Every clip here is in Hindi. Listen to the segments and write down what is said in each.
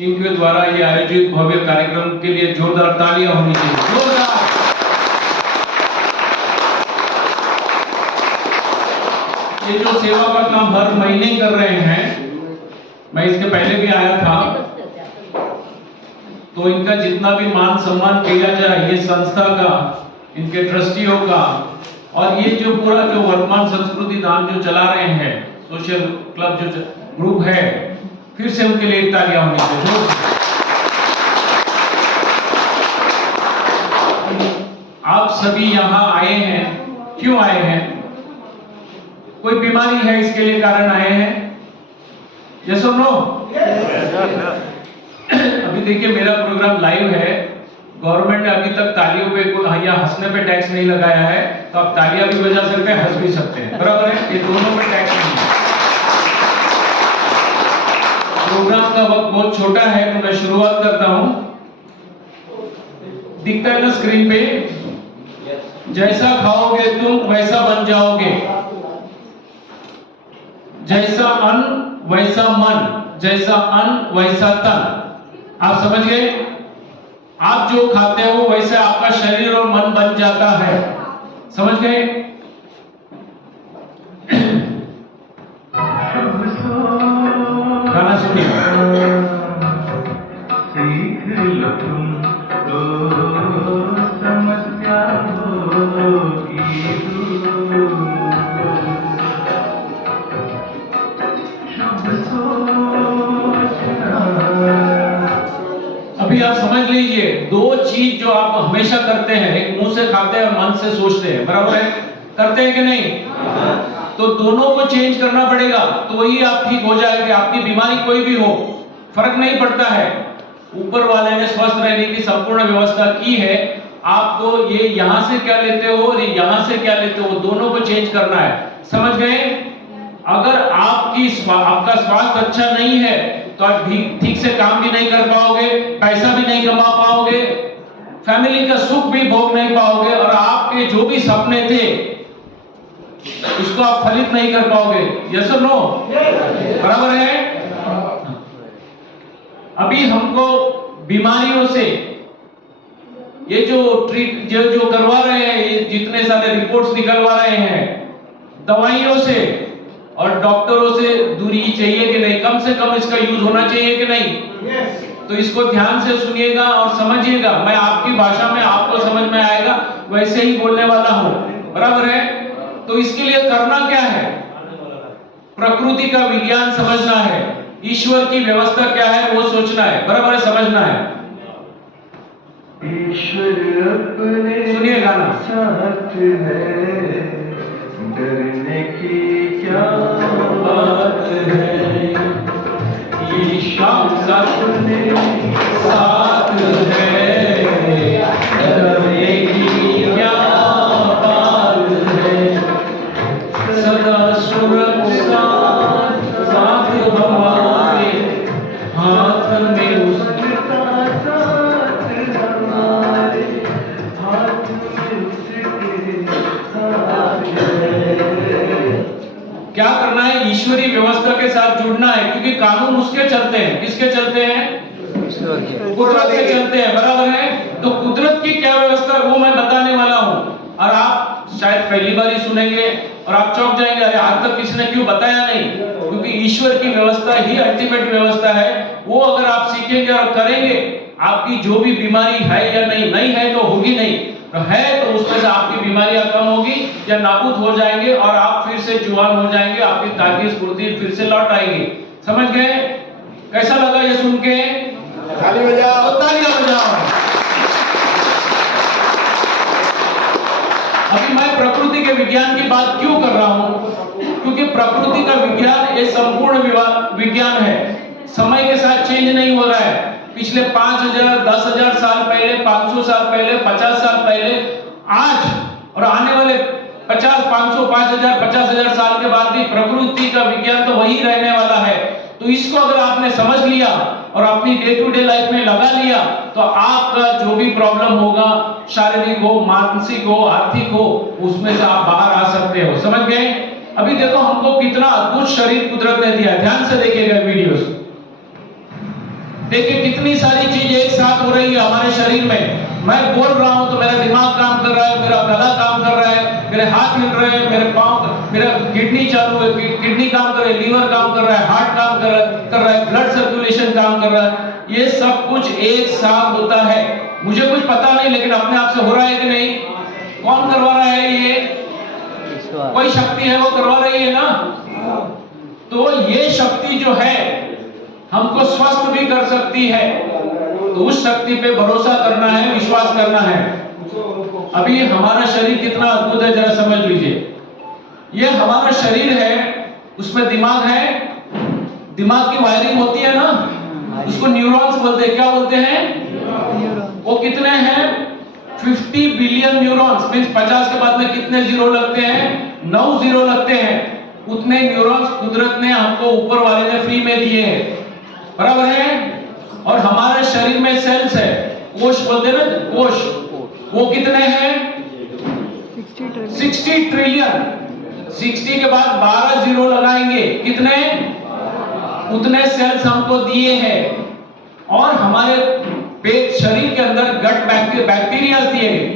इनके द्वारा ये आयोजित भव्य कार्यक्रम के लिए जोरदार तालियां होनी चाहिए। जोरदार। ये जो सेवा का काम हर महीने कर रहे हैं, मैं इसके पहले भी आया था, तो इनका जितना भी मान सम्मान किया जाए, ये संस्था का, इनके ट्रस्टियों का, और ये जो पूरा जो वर्तमान संस्कृति धाम जो चला रहे हैं, सोशल क्लब जो ग्रुप है, फिर से उनके लिए तालियां होनी चाहिए। आप सभी यहाँ आए हैं, क्यों आए हैं? कोई बीमारी है इसके लिए कारण आए हैं? यस और नो? अभी देखिए मेरा प्रोग्राम लाइव है, गवर्नमेंट ने अभी तक तालियों पे या हंसने पे टैक्स नहीं लगाया है, तो आप तालियां भी बजा सकते हैं, हंस भी सकते हैं, बराबर है? ये दोनों पे टैक्स नहीं है। प्रोग्राम का वक्त बहुत छोटा है, तो मैं शुरुआत करता हूं। दिखता है ना स्क्रीन पे? जैसा खाओगे तुम वैसा बन जाओगे, जैसा अन्न वैसा मन, जैसा अन्न वैसा तन। आप समझ गए? आप जो खाते हो वैसे आपका शरीर और मन बन जाता है। समझ गए? गाना सुनिए। सीख लो तुम तो समस्या होगी दूर। अभी आप समझ लीजिए, दो चीज जो आप हमेशा करते हैं, एक मुंह से खाते हैं और मन से सोचते हैं, बराबर है? करते हैं कि नहीं? तो दोनों को चेंज करना पड़ेगा, तो वही आप ठीक हो जाएंगे। आपकी बीमारी कोई भी हो, फर्क नहीं पड़ता है। ऊपर वाले ने स्वस्थ रहने की संपूर्ण व्यवस्था की है। आपको ये यहां से क्या लेते हो और यहां से क्या लेते हो, दोनों को चेंज करना है। समझ गए? अगर आपका स्वास्थ्य अच्छा नहीं है तो आप ठीक से काम भी नहीं कर पाओगे, पैसा भी नहीं कमा पाओगे, फैमिली का सुख भी भोग नहीं पाओगे, और आपके जो भी सपने थे उसको आप फलित नहीं कर पाओगे। यस और नो? बराबर है? अभी हमको बीमारियों से ये जो करवा रहे हैं, ये जितने सारे रिपोर्ट्स निकलवा रहे हैं, दवाइयों से और डॉक्टरों से दूरी चाहिए कि नहीं? कम से कम इसका यूज होना चाहिए कि नहीं? तो इसको ध्यान से सुनिएगा और समझिएगा। मैं आपकी भाषा में आपको समझ में आएगा वैसे ही बोलने वाला हूं, बराबर है? तो इसके लिए करना क्या है? प्रकृति का विज्ञान समझना है, ईश्वर की व्यवस्था क्या है वो सोचना है, बराबर है? समझना है। ईश्वर अपने सुनिए गाना। साथ है, डरने की क्या बात है, ईश्वर अपने साथ है, डरने की क्या बात है, सदा सुरक्षा साथ हमारे, हाथ में उसका साथ हमारे, हाथ में उसके साथ है। क्या करना है? ईश्वरीय व्यवस्था के साथ जुड़ना है, क्योंकि कानून उसके चलते हैं। किसके चलते हैं? कुदरत के चलते हैं, बराबर है? तो कुदरत की क्या व्यवस्था वो मैं बताने वाला हूं, और आप शायद पहली बार ही सुनेंगे और आप चौंक जाएंगे, अरे आज तक किसी ने क्यों बताया नहीं? क्योंकि ईश्वर की व्यवस्था ही अल्टीमेट व्यवस्था है। वो अगर आप सीखेंगे और करेंगे, आपकी जो भी बीमारी है या नहीं है तो होगी नहीं, है तो उसमें से आपकी बीमारियां कम होगी या नाबूद हो जाएंगे, और आप फिर से जुआन हो जाएंगे, आपकी ताकत स्फूर्ति फिर से लौट आएगी। समझ गए? कैसा लगा ये सुन के? ताली बजाओ, तालियां बजाओ। अभी मैं प्रकृति के विज्ञान की बात क्यों कर रहा हूं? क्योंकि प्रकृति का विज्ञान एक संपूर्ण विज्ञान है, समय के साथ चेंज नहीं हो रहा है। पिछले 5000, 10,000 साल पहले, 500 साल पहले, 50 साल पहले, आज और आने वाले 50, 500, 5000, 50,000 साल के बाद भी प्रकृति का विज्ञान तो वही रहने वाला है। तो इसको अगर आपने समझ लिया और अपनी डे टू डे लाइफ में लगा लिया, तो आपका जो भी प्रॉब्लम होगा, शारीरिक हो, मानसिक हो, आर्थिक हो, उसमें से आप बाहर आ सकते हो। समझ गए? अभी देखो हमको कितना अद्भुत शरीर कुदरत ने दिया। ध्यान से देखिएगा वीडियोस। देखिए कितनी सारी चीज एक साथ हो रही है हमारे शरीर में। मैं बोल रहा हूं तो मेरा दिमाग काम कर रहा है, मेरा गला काम कर रहा है, मेरे हाथ हिल रहे हैं, मेरे पांव, मेरा किडनी चालू है, किडनी काम कर रही है, लीवर काम कर रहा है, हार्ट काम कर रहा है, ब्लड सर्कुलेशन काम कर रहा है। ये सब कुछ एक साथ होता है। मुझे कुछ पता नहीं, लेकिन अपने आप से हो रहा है कि नहीं? कौन करवा रहा है ये? कोई शक्ति है वो करवा रही है ना। तो ये शक्ति जो है हमको स्वस्थ भी कर सकती है, तो उस शक्ति पे भरोसा करना है, विश्वास करना है। अभी हमारा शरीर कितना अद्भुत है, जरा समझ लीजिए। ये हमारा शरीर है, उसमें दिमाग है, दिमाग की वायरिंग होती है ना, उसको न्यूरॉन्स बोलते हैं। क्या बोलते हैं? वो कितने हैं? 50 बिलियन न्यूरॉन्स। मींस 50 के बाद में कितने जीरो लगते हैं? 9 जीरो लगते हैं। उतने न्यूरॉन्स कुदरत ने हमको ऊपर वाले ने फ्री में दिए हैं, बराबर है। और हमारे शरीर में सेल्स है, कोष बोलते हैं ना, कोष। वो कितने हैं? 60 ट्रिलियन। 60 के बाद 12 जीरो लगाएंगे, कितने? उतने सेल्स हमको दिए हैं। और हमारे पेट शरीर के अंदर गट बैक्टीरिया दिए हैं।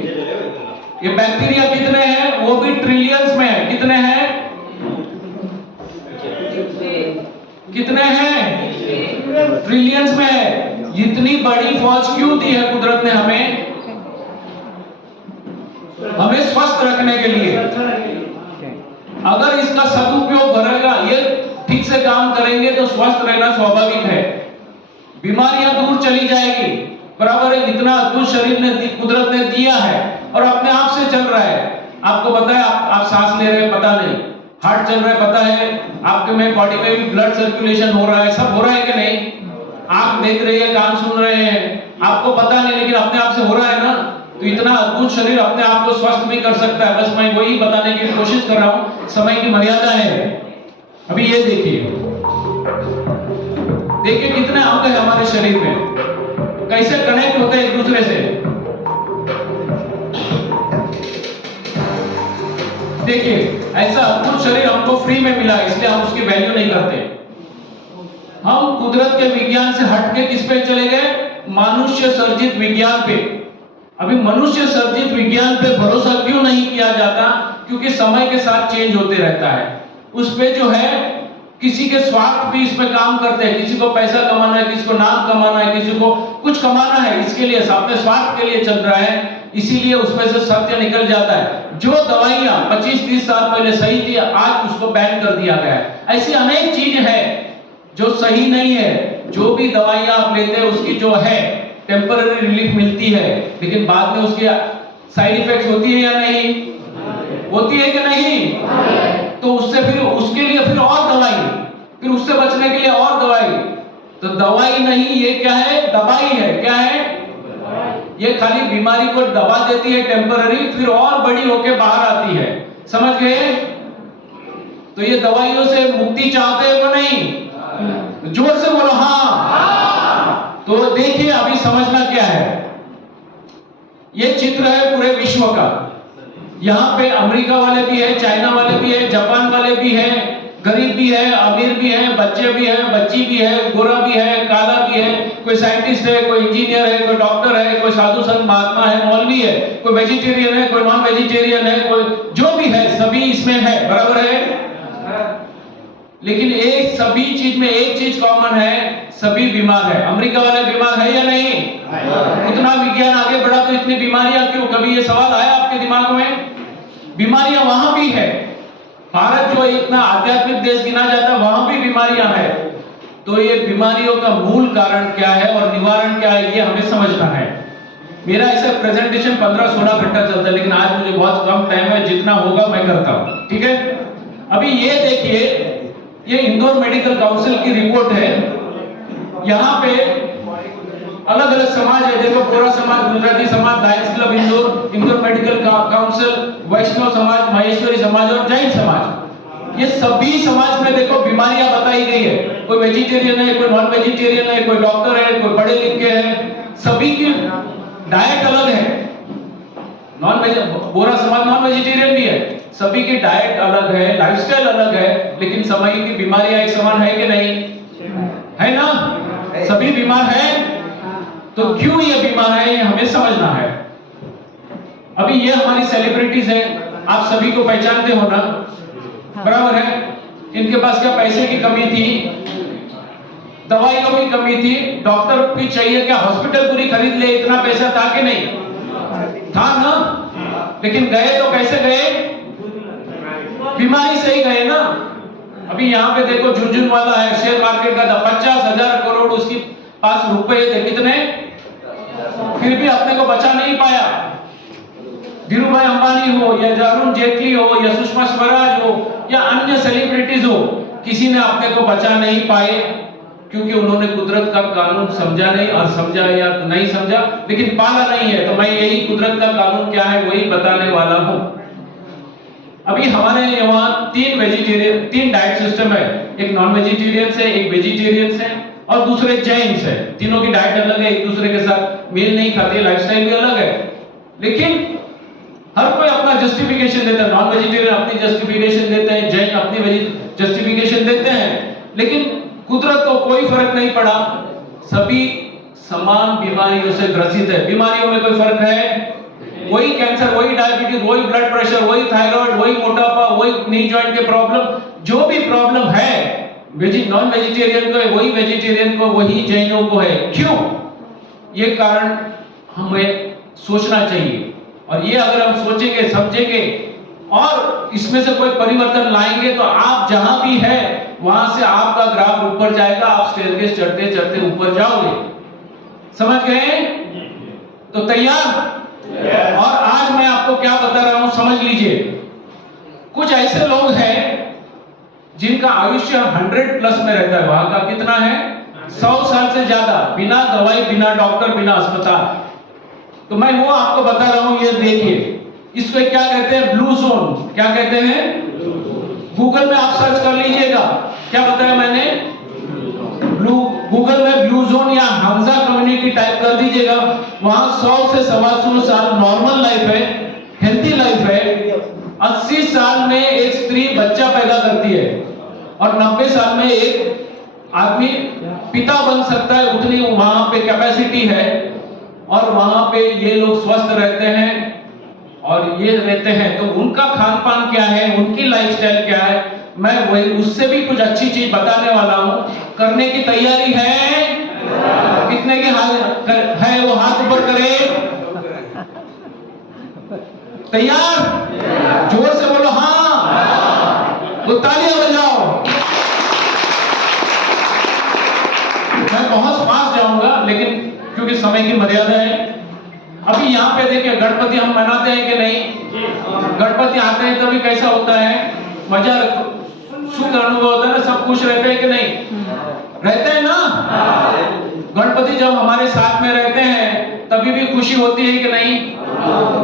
ये बैक्टीरिया कितने हैं? वो भी ट्रिलियंस में है। कितने हैं? कितने हैं? ट्रिलियंस में है। इतनी बड़ी फौज क्यों दी है कुदरत ने हमें? हमें स्वस्थ रखने के लिए। अगर इसका सदुपयोग करेगा, ये ठीक से काम करेंगे तो स्वस्थ रहना स्वाभाविक है, बीमारियां दूर चली जाएगी, बराबर है। इतना अद्भुत शरीर ने कुदरत ने दिया है और अपने आप से चल रहा है। आपको पता है, आप सांस ले रहे हैं, पता नहीं, हार्ट चल रहा है, पता है, आपके में बॉडी में भी ब्लड सर्कुलेशन हो रहा है, सब हो रहा है कि नहीं? आंख देख रही है, कान सुन रहे हैं, आपको पता नहीं, लेकिन अपने आप से हो रहा है ना। तो इतना अद्भुत शरीर अपने आप को स्वस्थ भी कर सकता है। बस मैं वही बताने की कोशिश कर रहा हूं, समय की मर्यादा है। अभी ये देखिए, देखिए कितने अंग है हमारे शरीर में, कैसे कनेक्ट होते हैं एक दूसरे से। देखिए ऐसा अद्भुत शरीर हमको फ्री में मिला, इसलिए हम उसकी वैल्यू नहीं करते। हम कुदरत के विज्ञान से हटके किस पे चले गए? मनुष्य सर्जित विज्ञान पे। अभी मनुष्य सर्जित विज्ञान पे भरोसा क्यों नहीं किया जाता? क्योंकि समय के साथ चेंज होते रहता है। उस पे जो है किसी के स्वार्थ भी इसमें काम करते हैं, किसी को पैसा कमाना है, किसी को नाम कमाना है, किसी को कुछ कमाना है, इसके लिए अपने स्वार्थ के लिए चल रहा है, इसीलिए उसमें से सत्य निकल जाता है। जो दवाइयां 25-30 साल पहले सही थी, आज उसको बैन कर दिया गया है। ऐसी अनेक चीज है जो सही नहीं है। जो भी दवाइयां आप लेते हैं उसकी जो है टेम्पररी रिलीफ मिलती है, लेकिन बाद में उसकी साइड इफेक्ट्स होती है या नहीं? होती है कि नहीं? तो उससे फिर उसके लिए फिर और दवाई, फिर उससे बचने के लिए और दवाई। तो दवाई नहीं, ये क्या है? दवाई है। क्या है ये? खाली बीमारी को दबा देती है टेम्पररी, फिर और बड़ी होके बाहर आती है। समझ गए? तो ये दवाइयों से मुक्ति चाहते हो कि नहीं? जोर से बोलो हाँ। तो देखिए अभी समझना क्या है। ये चित्र है पूरे विश्व का। यहाँ पे अमेरिका वाले भी है, चाइना वाले भी है, जापान वाले भी है, गरीब भी है, अमीर भी है, बच्चे भी है, बच्ची भी है, गोरा भी है, काला भी है, कोई साइंटिस्ट है, कोई इंजीनियर है, कोई डॉक्टर है, कोई साधु संत महात्मा है, मौलवी है, कोई वेजिटेरियन है, कोई नॉन वेजिटेरियन है, कोई जो भी है सभी इसमें है, बराबर है। लेकिन एक सभी चीज में एक चीज कॉमन है, सभी बीमार है। अमेरिका वाले बीमार है या नहीं? इतना विज्ञान आगे बढ़ा तो इतनी बीमारियां क्यों? कभी ये सवाल आया आपके दिमाग में? बीमारियां वहां भी है। भारत जो इतना आध्यात्मिक देश गिना जाता है, वहां भी बीमारियां है। तो ये बीमारियों का मूल कारण क्या है और निवारण क्या है, ये हमें समझना है। मेरा ऐसा प्रेजेंटेशन 15-16 घंटा चलता है, लेकिन आज मुझे बहुत कम टाइम है, जितना होगा मैं करता हूं, ठीक है। अभी ये देखिए, ये इंदौर मेडिकल काउंसिल की रिपोर्ट है। यहाँ पे अलग अलग समाज है, देखो पूरा समाज, गुजराती समाज, Lions Club Indore, Indore Medical Council, Vaishnav समाज, महेश्वरी समाज और जैन समाज। ये सभी समाज में देखो बीमारियां बताई गई है। कोई वेजिटेरियन है, कोई नॉन वेजिटेरियन है, कोई डॉक्टर है, कोई पढ़े लिखे है, सभी की डाइट अलग है। पूरा समाज नॉन वेजिटेरियन भी है, सभी की डाइट अलग है, लाइफस्टाइल अलग है, लेकिन समय की बीमारियां एक समान है कि नहीं? है ना? सभी बीमार हैं, तो क्यों ये बीमार है ये हमें समझना है। अभी ये हमारी सेलिब्रिटीज है, आप सभी को पहचानते हो ना, बराबर है। इनके पास क्या पैसे की कमी थी, दवाइयों की कमी थी, डॉक्टर भी चाहिए क्या हॉस्पिटल पूरी खरीद ले, इतना पैसा था कि नहीं था ना, लेकिन गए तो कैसे गए, बीमारी से ही गए ना। अभी यहाँ पे देखो झुनझुनवाला है, शेयर मार्केट का था, 50,000 करोड़ उसके पास रुपए थे, कितने, फिर भी अपने को बचा नहीं पाया। धीरूभाई अंबानी हो या अरुण जेटली हो या सुषमा स्वराज हो या अन्य सेलिब्रिटीज हो, किसी ने अपने को बचा नहीं पाए, क्योंकि उन्होंने कुदरत का कानून समझा नहीं, और समझा या नहीं समझा, लेकिन पाला नहीं है। तो मैं यही कुदरत का कानून क्या है वही बताने वाला हूं। अभी हमारे यहाँ तीन डाइट सिस्टम है, एक नॉन वेजिटेरियन है, एक वेजिटेरियन है और दूसरे जैन है। तीनों की डाइट अलग है, एक दूसरे के साथ मेल नहीं खाती, लाइफस्टाइल भी अलग है, लेकिन हर कोई अपना जस्टिफिकेशन देता है। नॉन वेजिटेरियन अपनी जस्टिफिकेशन देते हैं, जैन अपनी जस्टिफिकेशन देते हैं, लेकिन कुदरत को कोई फर्क नहीं पड़ा, सभी समान बीमारियों से ग्रसित है। बीमारियों में कोई फर्क है, वही कैंसर, वही डायबिटीज, वही ब्लड प्रेशर, वही थायराइड, वही मोटापा, वही नी जॉइंट के प्रॉब्लम, जो भी प्रॉब्लम है नॉन वेजिटेरियन को है, वही वेजिटेरियन को, वही जैनों को है। क्यों? ये कारण हमें सोचना चाहिए, और ये अगर हम सोचेंगे, समझेंगे और इसमें से कोई परिवर्तन लाएंगे, तो आप जहां भी है वहां से आपका ग्राफ ऊपर जाएगा, आप स्टेयरकेस चढ़ते चढ़ते ऊपर जाओगे। समझ गए? तो तैयार? और आज मैं आपको क्या बता रहा हूं समझ लीजिए। कुछ ऐसे लोग हैं जिनका आयुष्य 100+ में रहता है, वहां का कितना है, 100 साल से ज्यादा, बिना दवाई, बिना डॉक्टर, बिना अस्पताल। तो मैं वो आपको बता रहा हूं, ये देखिए, इसको क्या कहते हैं, ब्लू जोन। क्या कहते हैं? गूगल में आप सर्च कर लीजिएगा, क्या बताया मैंने, गूगल में ब्लू जोन या हमजा कम्युनिटी टाइप कर दीजिएगा, वहां 100 से 125 साल नॉर्मल लाइफ है, हेल्थी लाइफ है। 80 साल में एक स्त्री बच्चा पैदा करती है, और 90 साल में एक आदमी पिता बन सकता है, उतनी वहां पे कैपेसिटी है, और वहां पे ये लोग स्वस्थ रहते हैं और ये रहते हैं। तो उनका खान पान क्या है, उनकी लाइफस्टाइल क्या है, मैं वही उससे भी कुछ अच्छी चीज बताने वाला हूं। करने की तैयारी है? कितने के हाथ है वो हाथ ऊपर करे। तैयार? जोर से बोलो हाँ, तो तालियां बजाओ। मैं बहुत फास्ट जाऊंगा, लेकिन क्योंकि समय की मर्यादा है। अभी यहाँ पे देखिए, गणपति हम मनाते हैं कि नहीं? गणपति आते हैं तभी कैसा होता है, मजा, सुख अनुभव होता है ना, सब खुश रहते हैं कि नहीं? रहते हैं ना? गणपति जब हमारे साथ में रहते हैं तभी भी खुशी होती है कि नहीं?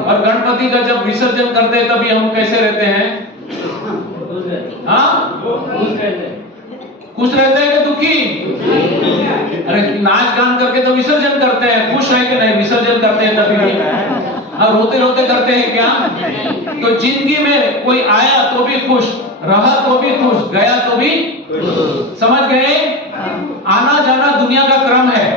और गणपति का जब विसर्जन करते हैं तभी हम कैसे रहते हैं? हाँ, खुश रहते हैं कि दुखी? अरे नाच गान करके तो विसर्जन करते हैं, खुश है कि नहीं? विसर्जन करते हैं तभी भी, और रोते रोते करते हैं क्या? तो जिंदगी में कोई आया तो भी खुश, रहा तो भी खुश, गया तो भी। समझ गए? आना जाना दुनिया का क्रम है।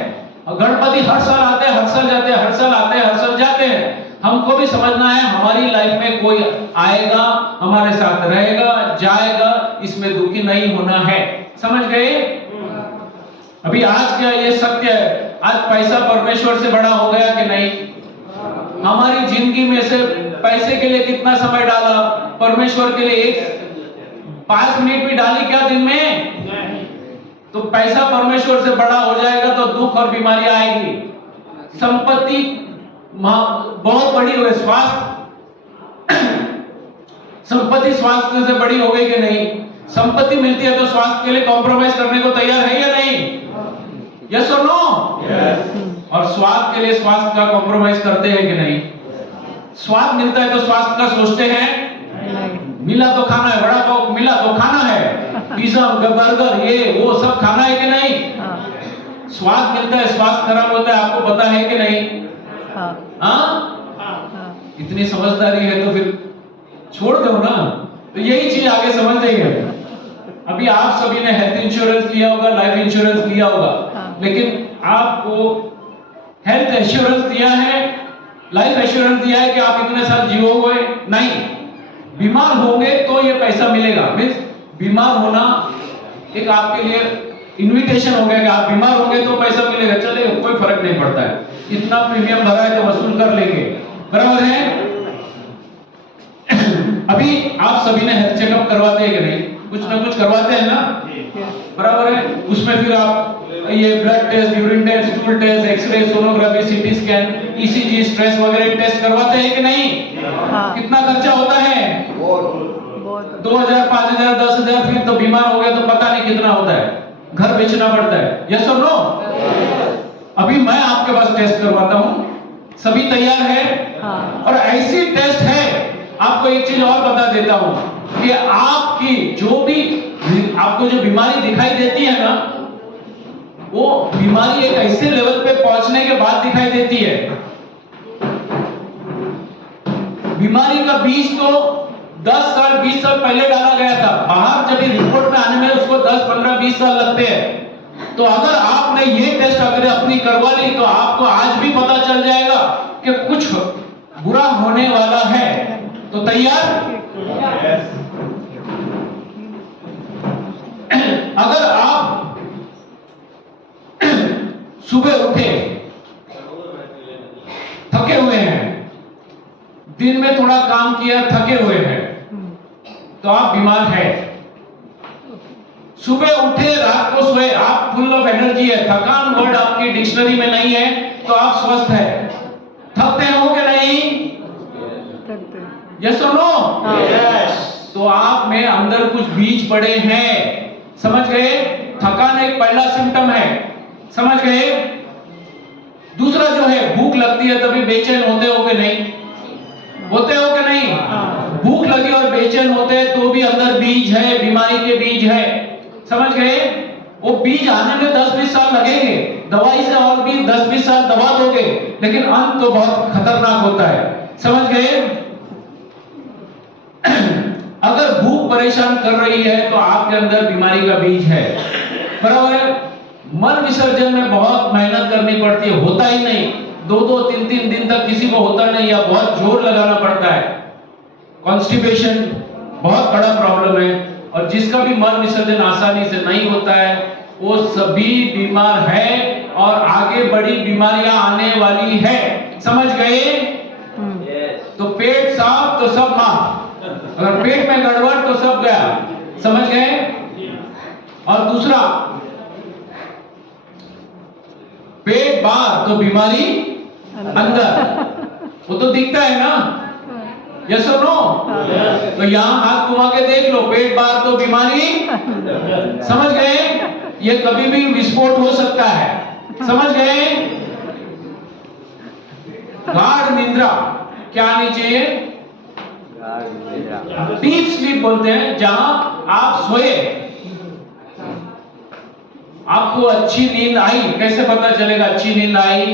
गणपति हर साल आते हैं, हर साल जाते हैं, हर साल आते हैं, हर साल जाते हैं। हमको भी समझना है, हमारी लाइफ में कोई आएगा, हमारे साथ रहेगा, जाएगा, इसमें दुखी नहीं होना है। समझ गए? अभी आज क्या ये सत्य है, आज पैसा परमेश्वर से बड़ा हो गया कि नहीं? हमारी जिंदगी में से पैसे के लिए कितना समय डाला, परमेश्वर के लिए 5 मिनट भी डाली क्या दिन में? तो पैसा परमेश्वर से बड़ा हो जाएगा तो दुख और बीमारी आएगी। संपत्ति बहुत बड़ी हो, स्वास्थ्य संपत्ति स्वास्थ्य से बड़ी हो गई कि नहीं? संपत्ति मिलती है तो स्वास्थ्य के लिए कॉम्प्रोमाइज करने को तैयार है या नहीं? यस और नो? और स्वास्थ्य के लिए स्वास्थ्य का कॉम्प्रोमाइज करते हैं कि नहीं? स्वाद मिलता है तो स्वास्थ्य का सोचते हैं? मिला तो खाना है, बड़ा पाव मिला तो खाना है, पिज्जा बर्गर ये वो सब खाना है कि नहीं? स्वाद मिलता है, स्वास्थ्य खराब होता है, आपको पता है कि नहीं? हाँ? इतनी समझदारी है तो फिर छोड़ दो ना। तो यही चीज आगे समझ जाइए। अभी आप सभी ने हेल्थ इंश्योरेंस लिया होगा, लाइफ इंश्योरेंस लिया होगा, लेकिन आपको हेल्थ एश्योरेंस दिया है, लाइफ एश्योरेंस दिया है कि आप इतने साल जियोगे नहीं, बीमार होंगे तो ये पैसा मिलेगा। मीन्स बीमार होना एक आपके लिए इन्विटेशन हो गया कि आप बीमार होंगे तो पैसा मिलेगा, चले कोई फर्क नहीं पड़ता है, इतना प्रीमियम भरा है तो वसूल कर लेंगे, बराबर है। अभी आप सभी ने हेल्थ चेकअप करवाते हैं कि नहीं? कुछ ना कुछ करवाते हैं ना, बराबर है। उसमें फिर आप ये blood test, urine test, stool test, x-ray, sonography, CT scan, ECG, stress वगैरह टेस्ट करवाते हैं कि नहीं? कितना खर्चा होता है? 2000, 5000, 10,000। फिर तो बीमार हो गए तो पता नहीं कितना होता है, घर बेचना पड़ता है। यस और नो? अभी मैं आपके पास टेस्ट करवाता हूँ, सभी तैयार है? और ऐसी टेस्ट है, आपको एक चीज और बता देता हूं कि आपकी जो भी आपको जो बीमारी दिखाई देती है ना, वो बीमारी एक ऐसे लेवल पे पहुंचने के बाद दिखाई देती है। बीमारी का बीज तो 10 साल 20 साल पहले डाला गया था, बाहर जब रिपोर्ट में आने में उसको 10, 15, 20 साल लगते हैं। तो अगर आपने ये टेस्ट अगर अपनी करवा ली तो आपको आज भी पता चल जाएगा कि कुछ बुरा होने वाला है। तो तैयार? अगर आप सुबह उठे थके हुए हैं, दिन में थोड़ा काम किया थके हुए हैं, तो आप बीमार हैं। सुबह उठे रात को सोए, आप फुल ऑफ एनर्जी है, थकान वर्ड आपकी डिक्शनरी में नहीं है, तो आप स्वस्थ है। थकते हो कि नहीं? यस और नो? यस। तो आप में अंदर कुछ बीज पड़े हैं, समझ गए? थकान एक पहला सिम्टम है, समझ गए? दूसरा जो है, भूख लगती है तभी बेचैन होते हो कि नहीं? होते हो कि नहीं? भूख लगी और बेचैन होते हैं तो भी अंदर बीज है, बीमारी के बीज है, समझ गए? वो बीज आने में 10-20 साल लगेंगे, दवाई से और भी 10-20 साल दबा दोगे, लेकिन अंत तो बहुत खतरनाक होता है, समझ गए? अगर भूख परेशान कर रही है तो आपके अंदर बीमारी का बीज है, बराबर है। मल विसर्जन में बहुत मेहनत करनी पड़ती है, होता ही नहीं, 2-2, 3-3 दिन तक किसी को होता नहीं, या बहुत जोर लगाना पड़ता है। कॉन्स्टिपेशन बहुत बड़ा प्रॉब्लम है, और जिसका भी मल विसर्जन आसानी से नहीं होता है वो सभी बीमार है, और आगे बड़ी बीमारियां आने वाली है, समझ गए? तो पेट साफ तो सब माफ, अगर पेट में गड़बड़ तो सब गया, समझ गए? और दूसरा, पेट बाहर तो बीमारी अंदर, वो तो दिखता है ना, यस और नो? तो यहां हाथ घुमा के देख लो, पेट बाहर तो बीमारी, समझ गए? ये कभी भी विस्फोट हो सकता है, समझ गए? गाढ़ निद्रा क्या आनी चाहिए? डीप स्लीप बोलते हैं, जहां आप सोए, आपको अच्छी नींद आई। कैसे पता चलेगा अच्छी नींद आई?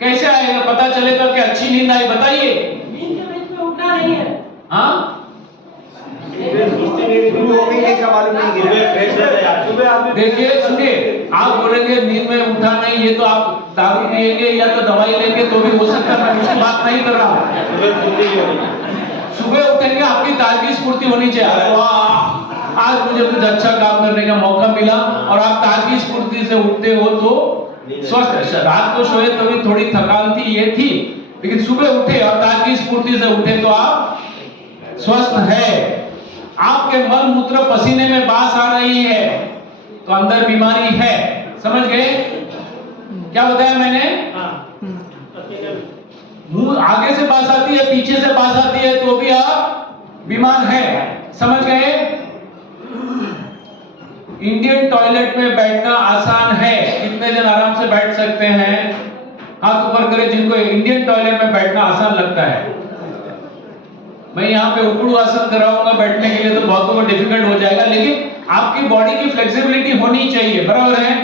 कैसे आएगा पता चलेगा कि अच्छी नींद आई? बताइए। नींद के बीच में उठना नहीं है। हाँ, देखिए सुनिए, आप बोलेंगे नींद में उठा नहीं, ये तो आप दारू पिएंगे या तो दवाई लेंगे तो भी हो सकता है, मैं उसकी बात नहीं कर रहा हूँ। सुबह उठेंगे, आपकी ताजगी स्फूर्ति होनी चाहिए, अरे वाह आज मुझे कुछ अच्छा काम करने का मौका मिला, और आप ताजगी स्फूर्ति से उठते हो तो स्वस्थ। रात को सोए तो भी थोड़ी थकान थी, ये थी, लेकिन सुबह उठे और ताजगी स्फूर्ति से उठे तो आप स्वस्थ है। आपके मल मूत्र पसीने में बास आ रही है तो अंदर बीमारी है, समझ गए? क्या बताया मैंने? मुंह आगे से बास आती है, पीछे से बास आती है तो भी आप बीमार हैं, समझ गए? इंडियन टॉयलेट में बैठना आसान है, कितने जन आराम से बैठ सकते हैं? हाथ ऊपर करें जिनको इंडियन टॉयलेट में बैठना आसान लगता है। मैं यहाँ पे उकड़ू आसन कराऊंगा बैठने के लिए तो बहुतों को डिफिकल्ट हो जाएगा, लेकिन आपकी बॉडी की फ्लेक्सिबिलिटी होनी चाहिए, बराबर है?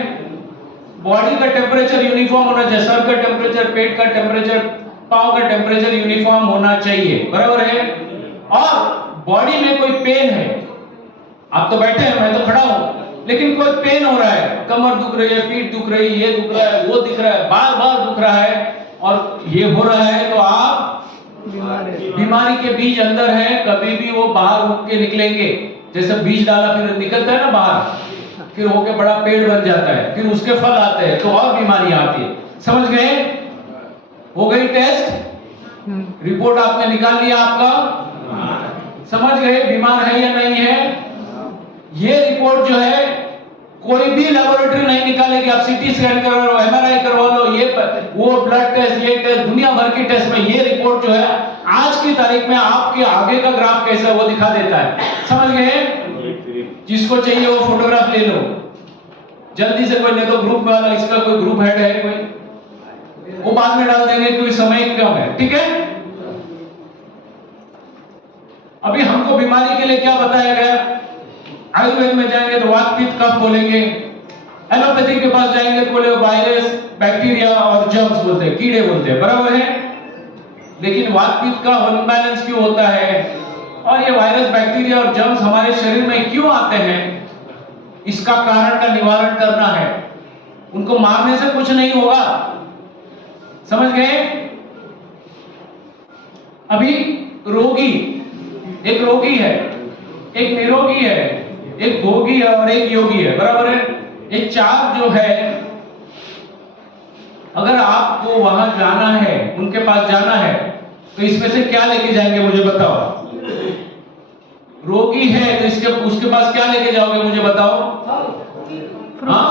बॉडी का टेम्परेचर यूनिफॉर्म होना चाहिए, सर का टेम्परेचर, पेट का टेम्परेचर, पाँव का टेम्परेचर यूनिफॉर्म होना चाहिए, बराबर है? और बॉडी में कोई पेन है, आप तो बैठे हैं, मैं तो खड़ा हूं, लेकिन कोई पेन हो रहा है, कमर दुख रही है, पीठ दुख रही है, ये दुख रहा है, वो दिख रहा है, बार बार दुख रहा है और ये हो रहा है, तो आप बीमारी के बीज अंदर है, कभी भी वो बाहर उग के निकलेंगे। जैसे बीज डाला फिर निकलता है ना बाहर, फिर होके बड़ा पेड़ बन जाता है, फिर उसके फल आते हैं, तो और बीमारी आती है। समझ गए? हो गई टेस्ट, रिपोर्ट आपने निकाल लिया आपका, समझ गए बीमार है या नहीं है। ये रिपोर्ट जो है कोई भी लेबोरेटरी नहीं निकालेगी। आप सीटी स्कैन करवा लो, एमआरआई करवा लो, ये वो ब्लड टेस्ट, ये टेस्ट, दुनिया भर की टेस्ट में ये रिपोर्ट जो है आज की तारीख में आपके आगे का ग्राफ कैसा है वो दिखा देता है। समझ गए? जिसको चाहिए वो फोटोग्राफ ले लो जल्दी से। कोई नहीं तो ग्रुप वाला, इसका कोई ग्रुप हेड है कोई, वो बाद में डाल देंगे क्योंकि समय कम है। ठीक है, अभी हमको बीमारी के लिए क्या बताया गया? आयुर्वेद में जाएंगे तो वात पित्त कफ बोलेंगे, एलोपैथी के पास जाएंगे तो बोले वायरस, बैक्टीरिया और जर्म्स बोलते हैं, कीड़े बोलते हैं, बराबर है। लेकिन वात पित्त का अनबैलेंस क्यों होता है और ये वायरस, बैक्टीरिया और जर्म्स हमारे शरीर में क्यों आते हैं, इसका कारण का निवारण करना है। उनको मारने से कुछ नहीं होगा, समझ गए? अभी रोगी, एक रोगी है, एक निरोगी है, एक भोगी है और एक योगी है, बराबर है। ये चार जो है, अगर आपको वहां जाना है, उनके पास जाना है, तो इसमें से क्या लेके जाएंगे मुझे बताओ? रोगी है तो इसके उसके पास क्या लेके जाओगे मुझे बताओ? हाँ,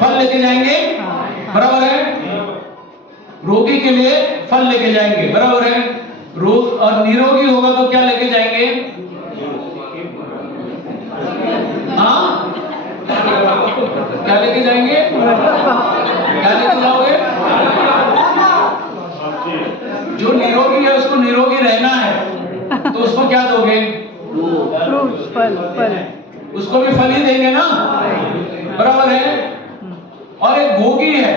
फल लेके जाएंगे, बराबर है। रोगी के लिए फल लेके जाएंगे, बराबर है। रोग और निरोगी होगा तो क्या लेके जाएंगे? हाँ, क्या लेके जाएंगे? क्या लेके जाओगे? जो निरोगी है उसको निरोगी रहना है, तो उसको क्या दोगे? फ्रूट्स, फल, फल। उसको भी फल ही देंगे ना, बराबर है। और एक भोगी है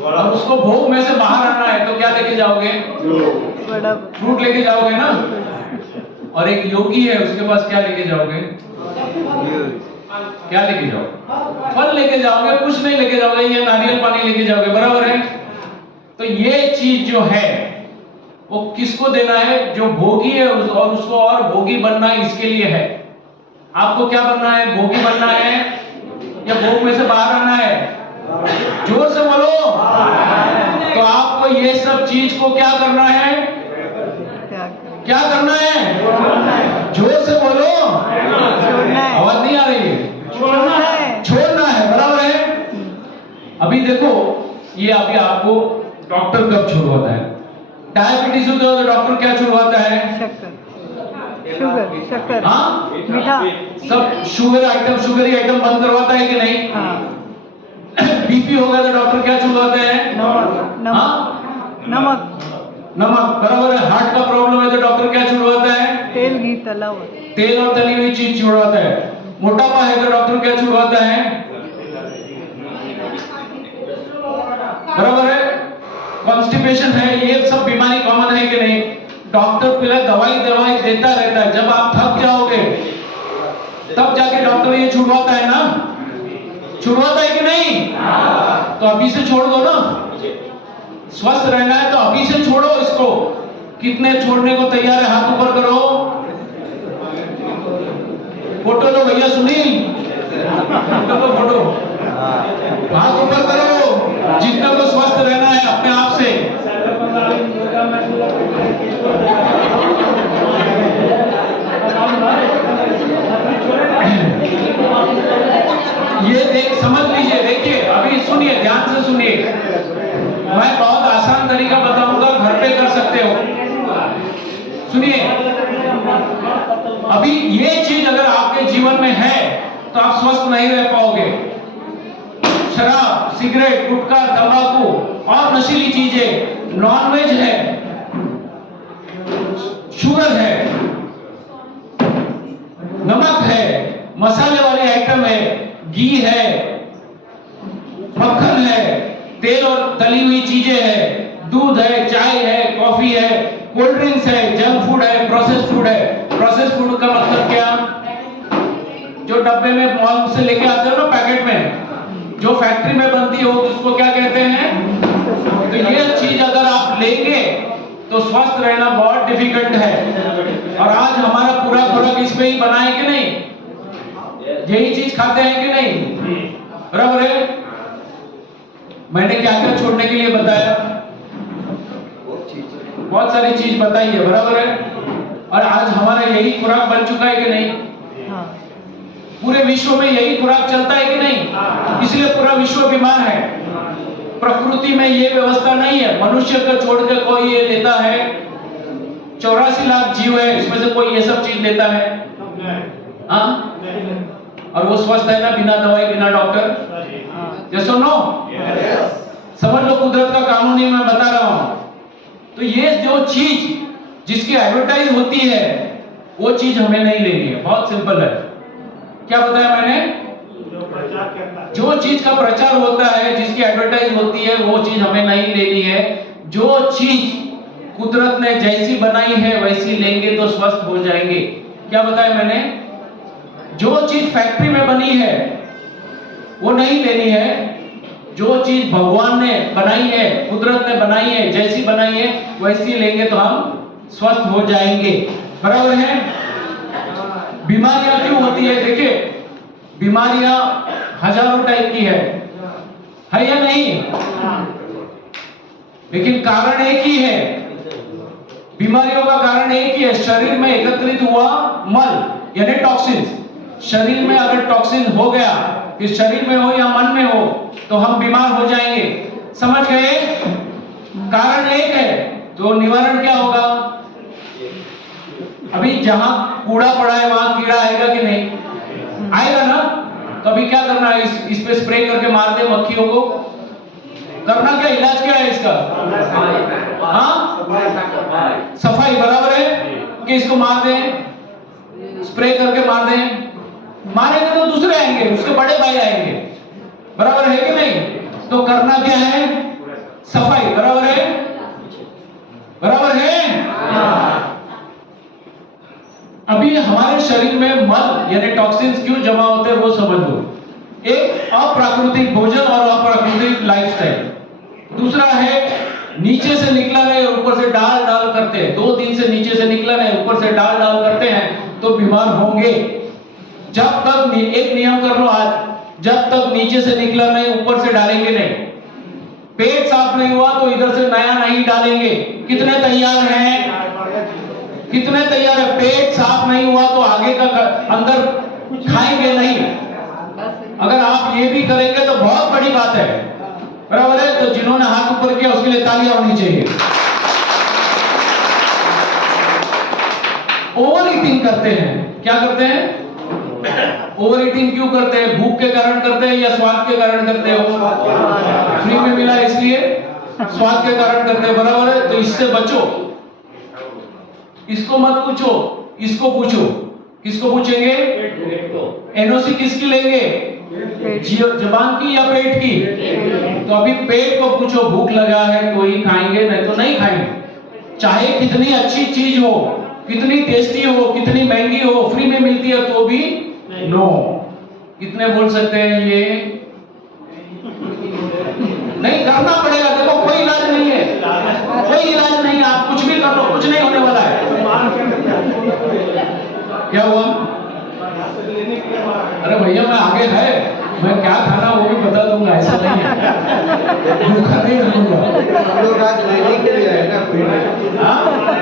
और उसको भोग में से बाहर आना है, तो क्या लेके जाओगे? फ्रूट लेके जाओगे ना। और एक योगी है, उसके पास क्या लेके जाओगे? क्या लेके जाओगे? फल लेके जाओगे, कुछ नहीं लेके जाओगे, ये नारियल पानी लेके जाओगे, बराबर है। तो ये चीज जो है वो किसको देना है? जो भोगी है, और उसको और भोगी बनना इसके लिए है। आपको क्या बनना है? भोगी बनना है या भोग में से बाहर आना है? जोर से बोलो। तो आपको ये सब चीज को क्या करना है? क्या करना है? जोर से बोलो, आवाज नहीं आ रही है। छोड़ना है, बराबर है। अभी देखो, ये अभी आपको डॉक्टर कब छुड़वाता है? डायबिटीज होता है तो डॉक्टर क्या छुड़वाता है? शक्कर, हाँ, मीठा, सब शुगर आइटम, शुगरी आइटम बंद करवाता है कि नहीं? हाँ। बीपी होगा तो डॉक्टर क्या छुड़वाते हैं? नमक, बराबर है। हार्ट का प्रॉब्लम है तो डॉक्टर क्या छुड़वाता है? तेल, घी, तला हुआ तेल और तली हुई चीज छुड़वाता है। मोटापा है तो डॉक्टर क्या छुड़वाता है? बराबर है। कॉन्स्टिपेशन है, ये सब बीमारी कॉमन है कि नहीं? डॉक्टर पहले दवाई देता रहता है। जब आप थक जाओगे तब जाके डॉक्टर ये छुड़वाता है ना, छुड़वाता है कि नहीं? तो अभी से छोड़ दो ना। स्वस्थ रहना है तो अभी से छोड़ो इसको। कितने छोड़ने को तैयार है? हाथ ऊपर करो। फोटो लो भैया, सुनील फोटो लो, फोटो। हाथ ऊपर करो। जितने को स्वस्थ रहना है अपने आप से। ये देख, समझ लीजिए, देखिए, अभी सुनिए, ध्यान से सुनिए। मैं बहुत आसान तरीका बताऊंगा, घर पे कर सकते हो। सुनिए, अभी ये चीज अगर आपके जीवन में है तो आप स्वस्थ नहीं रह पाओगे। शराब, सिगरेट, गुटखा, तंबाकू और नशीली चीजें, नॉनवेज है, शुगर है, नमक है, मसाले वाले आइटम है, घी है, मक्खन है, तेल और तली हुई चीजें है, दूध है, चाय है, कॉफी है, कोल्ड ड्रिंक्स है, जंक फूड है, प्रोसेस्ड फूड है। प्रोसेस्ड फूड का मतलब क्या? जो डब्बे में मॉल से लेके आते हो ना पैकेट में, जो फैक्ट्री में बनती हो उसको क्या कहते हैं? तो ये चीज अगर आप लेंगे तो स्वस्थ रहना बहुत डिफिकल्ट है। और आज हमारा पूरा खुराक इसमें ही बना है कि नहीं? यही चीज खाते हैं कि नहीं? बराबर है। मैंने क्या क्या छोड़ने के लिए बताया? बहुत सारी चीज बताई है, बराबर है। और आज हमारा यही खुराक बन चुका है कि नहीं? हाँ। पूरे विश्व में यही खुराक चलता है कि नहीं? इसलिए पूरा विश्व बीमार है। प्रकृति में ये व्यवस्था नहीं है। मनुष्य को छोड़ के कोई ये लेता है, 84 लाख जीव है, इसमें से कोई ये सब चीज लेता है? हाँ? और वो स्वस्थ है ना, बिना दवाई बिना डॉक्टर? यस और नो? समझ लो, कुदरत का कानून ही मैं बता रहा हूं। तो ये जो चीज जिसकी एडवर्टाइज होती है वो चीज हमें नहीं लेनी है। बहुत सिंपल है। क्या बताया मैंने? जो चीज का प्रचार होता है, जिसकी एडवर्टाइज होती है, वो चीज हमें नहीं लेनी है। जो चीज कुदरत ने जैसी बनाई है वैसी लेंगे तो स्वस्थ हो जाएंगे। क्या बताया मैंने? जो चीज फैक्ट्री में बनी है वो नहीं लेनी है। जो चीज भगवान ने बनाई है, कुदरत ने बनाई है, जैसी बनाई है वैसी लेंगे तो हम स्वस्थ हो जाएंगे। बराबर है। बीमारियां क्यों होती है? देखिए, बीमारियां हजारों टाइप की है या नहीं? लेकिन कारण एक ही है। बीमारियों का कारण एक ही है। शरीर में एकत्रित हुआ मल यानी टॉक्सिन्स। शरीर में अगर टॉक्सिन हो गया, इस शरीर में हो या मन में हो, तो हम बीमार हो जाएंगे। समझ गए? कारण एक है तो निवारण क्या होगा? अभी जहां कूड़ा पड़ा है वहां कीड़ा आएगा कि नहीं? आएगा ना। तो अभी क्या करना है? इस पे स्प्रे करके मार दे मक्खियों को। करना क्या? इलाज क्या है इसका? हाँ, सफाई। बराबर है कि इसको मार दें, स्प्रे करके मार दें। मारेंगे तो दूसरे आएंगे, उसके बड़े भाई आएंगे। बराबर है कि नहीं? तो करना क्या है? सफाई। बराबर है? बराबर है। अभी हमारे शरीर में मल यानी टॉक्सिन्स क्यों जमा होते हैं वो समझ लो। एक अप्राकृतिक भोजन और अप्राकृतिक लाइफस्टाइल। दूसरा है नीचे से निकला नहीं ऊपर से डाल डाल करते हैं। 2 दिन से नीचे से निकला नहीं ऊपर से डाल डाल करते हैं तो बीमार होंगे। जब तक एक नियम कर लो आज, जब तक नीचे से निकला नहीं ऊपर से डालेंगे नहीं। पेट साफ नहीं हुआ तो इधर से नया नहीं डालेंगे। कितने तैयार हैं? कितने तैयार है? पेट साफ नहीं हुआ तो आगे का अंदर खाएंगे नहीं। अगर आप ये भी करेंगे तो बहुत बड़ी बात है। बराबर है। तो जिन्होंने हाथ ऊपर किया उसके लिए तालियां होनी चाहिए। ओवर ईटिंग करते हैं। क्या करते हैं? ओवर ईटिंग क्यों करते हैं? भूख के कारण करते हैं या स्वाद के कारण करते हो? फ्री में मिला इसलिए स्वाद के कारण करते हैं। बराबर है। तो इससे बचो। इसको मत पूछो, इसको पूछो। किसको पूछेंगे? एनओसी किसकी लेंगे? जबान की या पेट की? तो अभी पेट को पूछो, भूख लगा है तो ही खाएंगे, नहीं तो नहीं खाएंगे। चाहे कितनी अच्छी चीज हो, कितनी टेस्टी हो, कितनी महंगी हो, फ्री में मिलती है तो भी नो। कितने बोल सकते हैं ये? नहीं, करना पड़ेगा। देखो, कोई इलाज नहीं है, कोई इलाज नहीं है। आप कुछ भी कर लो, कुछ नहीं होने वाला है। क्या हुआ? अरे भैया, मैं आगे है, मैं क्या खाना वो भी बता दूंगा। ऐसा नहीं है, भूखा नहीं रहूंगा।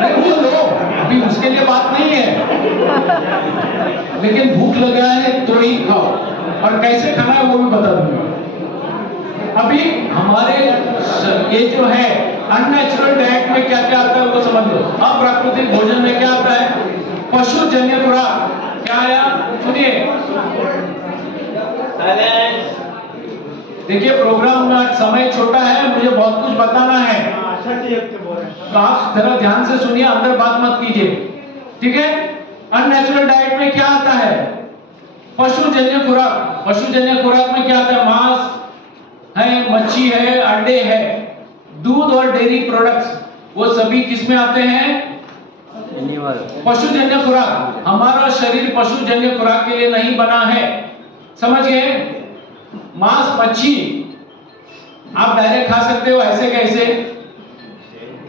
नहीं लो, अभी उसके लिए बात नहीं है। लेकिन भूख लगा है तो ही खाओ, और कैसे खाना है वो भी बता दूंगा। अभी हमारे ये जो है अननेचुरल डाइट में क्या क्या आता है वो समझ लो। अप्राकृतिक भोजन में क्या आता है? पशुजन्य खुराक। क्या आया? सुनिए। देखिए, प्रोग्राम में समय छोटा है, मुझे बहुत कुछ बताना है, तो आप जरा ध्यान से सुनिए, अंदर बात मत कीजिए, ठीक है? अननेचुरल डाइट में क्या आता है? पशुजन्य खुराक। पशुजन्य खुराक में क्या आता है? मांस है, मच्छी है, अंडे है, दूध और डेयरी प्रोडक्ट्स, वो सभी किस में आते हैं? पशुजन्य खुराक, हमारा शरीर पशुजन्य खुराक के लिए नहीं बना है, समझ गए? मांस मच्छी आप डायरेक्ट खा सकते हो, ऐसे कैसे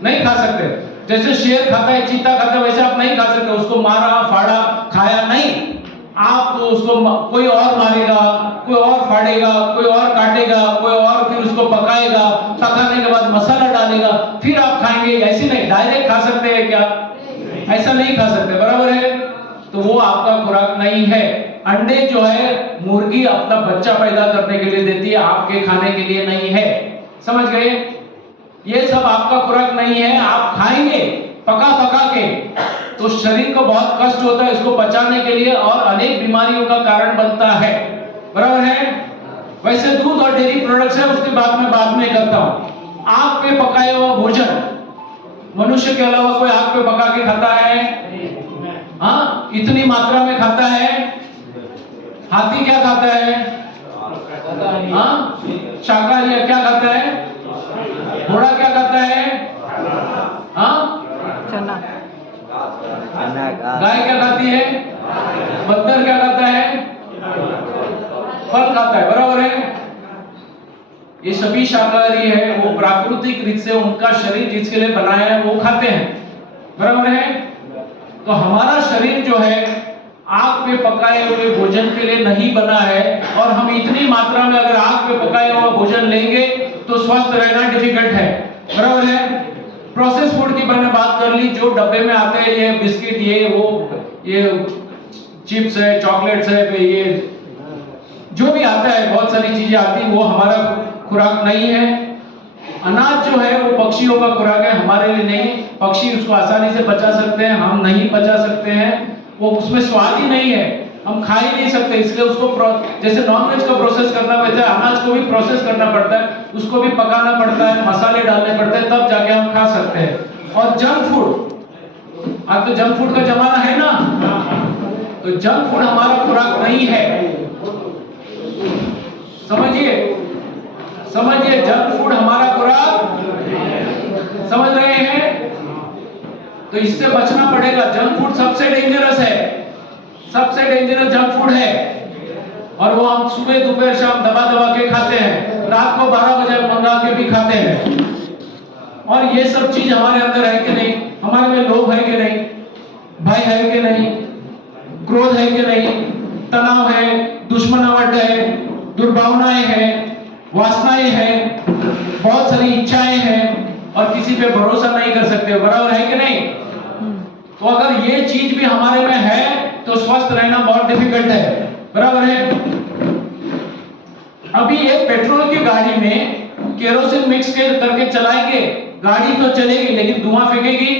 नहीं खा सकते। जैसे शेर खाता है, चीता खाता है, वैसे आप नहीं खा सकते। उसको मारा फाड़ा खाया नहीं, आप उसको कोई और मारेगा, कोई और फाड़ेगा, कोई और काटेगा, कोई और फिर उसको पकाएगा, पकाने के बाद मसाला डालेगा, फिर आप खाएंगे। ऐसे नहीं डायरेक्ट खा सकते हैं क्या? ऐसा नहीं खा सकते, बराबर है? तो वो आपका खुराक नहीं है। अंडे जो है मुर्गी अपना बच्चा पैदा करने के लिए देती है, आपके खाने के लिए नहीं है, समझ गए? ये सब आपका खुराक नहीं है। आप खाएंगे पका पका के तो शरीर को बहुत कष्ट होता है इसको पचाने के लिए, और अनेक बीमारियों का कारण बनता है, बराबर है? वैसे दूध और डेयरी प्रोडक्ट्स है, उसकी बात मैं बाद में करता हूं। आग पे पकाया हुआ भोजन, मनुष्य के अलावा कोई आग पे पका के खाता है? हाँ, इतनी मात्रा में खाता है। हाथी क्या खाता है? हाँ, शाकाहारी क्या खाता है? घोड़ा क्या खाता है? हाँ, चना। गाय क्या खाती है? बंदर क्या खाता है? फल खाता है, बराबर है? ये सभी शाकाहारी है, वो प्राकृतिक रीत से उनका शरीर जिसके लिए बनाया है वो खाते हैं, बराबर है? तो हमारा शरीर जो है आग पे पकाए हुए भोजन के लिए नहीं बना है, और हम इतनी मात्रा में अगर आग पे पकाया हुआ भोजन लेंगे तो स्वस्थ रहना डिफिकल्ट है, बराबर है? प्रोसेस फूड की मैंने बात कर ली, जो डब्बे में आते हैं, ये बिस्किट, ये वो, ये चिप्स है, चॉकलेट्स है, ये जो भी आता है, बहुत सारी चीजें आती है, वो हमारा खुराक नहीं है। अनाज जो है वो पक्षियों का खुराक है, हमारे लिए नहीं। पक्षी उसको आसानी से पचा सकते हैं, हम नहीं पचा सकते हैं। वो उसमें स्वाद ही नहीं है, हम खा ही नहीं सकते, इसलिए उसको जैसे नॉनवेज का प्रोसेस करना पड़ता है, अनाज को भी प्रोसेस करना पड़ता है, उसको भी पकाना पड़ता है, मसाले डालने पड़ते हैं, तब जाके हम खा सकते हैं। और जंक फूड, आज तो जंक फूड का जमाना है ना, तो जंक फूड हमारा खुराक नहीं है, समझिए, समझिए, जंक फूड हमारा खुराक, समझ रहे हैं? तो इससे बचना पड़ेगा। जंक फूड सबसे डेंजरस है, सबसे डेंजरस जंक फूड है, और वो हम सुबह दोपहर शाम दबा दबा के खाते हैं, रात को 12 बजे मंगा के भी खाते हैं। और ये सब चीज हमारे अंदर है कि नहीं? हमारे में लोभ है कि नहीं? भय है कि नहीं? क्रोध है कि नहीं? तनाव है, दुश्मनावट है, दुर्भावनाएं हैं, वासनाएं हैं, बहुत सारी इच्छाएं हैं, और किसी पे भरोसा नहीं कर सकते, बराबर है कि नहीं? तो अगर ये चीज भी हमारे में है तो स्वस्थ रहना बहुत डिफिकल्ट है, बराबर है? अभी एक पेट्रोल की गाड़ी में केरोसिन मिक्स करके चलाएंगे, गाड़ी तो चलेगी लेकिन धुआं फेंकेगी।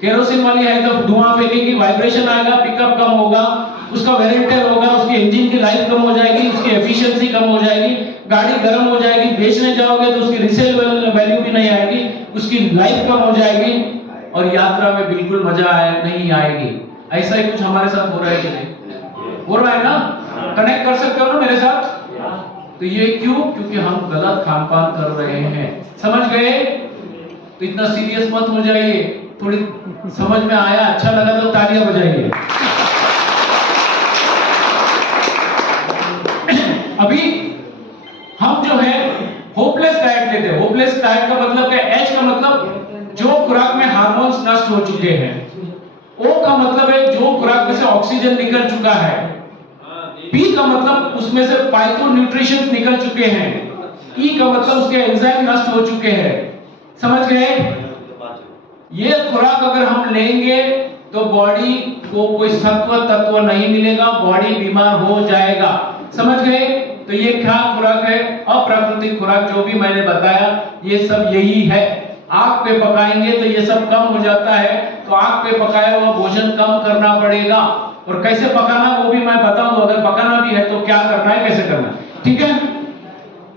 केरोसिन वाली है तो धुआं फेंकेगी, वाइब्रेशन आएगा, पिकअप कम होगा, उसका वेयर एंड टेयर होगा, उसकी इंजन की लाइफ कम हो जाएगी, उसकी एफिशिएंसी कम हो जाएगी, गाड़ी गर्म हो जाएगी, बेचने जाओगे तो उसकी रिसेल वैल्यू भी नहीं आएगी, उसकी लाइफ कम हो जाएगी, और यात्रा में बिल्कुल मजा नहीं आएगी। ऐसा ही कुछ हमारे साथ हो रहा है कि नहीं? हो रहा है ना? कनेक्ट कर सकते हो ना मेरे साथ? तो ये क्यों? क्योंकि हम गलत खान पान कर रहे हैं, समझ गए? तो इतना सीरियस मत हो जाइए, थोड़ी समझ में आया, अच्छा लगा तो तालियां बजाइए। अभी हम जो है होपलेस डाइट लेते हैं। होपलेस डाइट का मतलब क्या? एच का मतलब जो खुराक में हार्मोन्स नष्ट हो चुके हैं, ओ का मतलब है जो खुराक में से ऑक्सीजन निकल चुका है, पी का मतलब उसमें से फाइटो न्यूट्रिशंस निकल चुके हैं, ई का मतलब उसके एंजाइम नष्ट हो चुके हैं, समझ गए? ये खुराक अगर हम लेंगे तो बॉडी को कोई सत्व तत्व नहीं मिलेगा, बॉडी बीमार हो जाएगा, समझ गए? तो ये क्या खुराक है? अप्राकृतिक खुराक, जो भी मैंने बताया ये सब यही है। आग पे पकाएंगे तो ये सब कम हो जाता है, तो आग पे पकाया हुआ भोजन कम करना पड़ेगा। और कैसे पकाना वो भी मैं बताऊं, अगर पकाना भी है तो क्या करना है, कैसे करना है, ठीक है?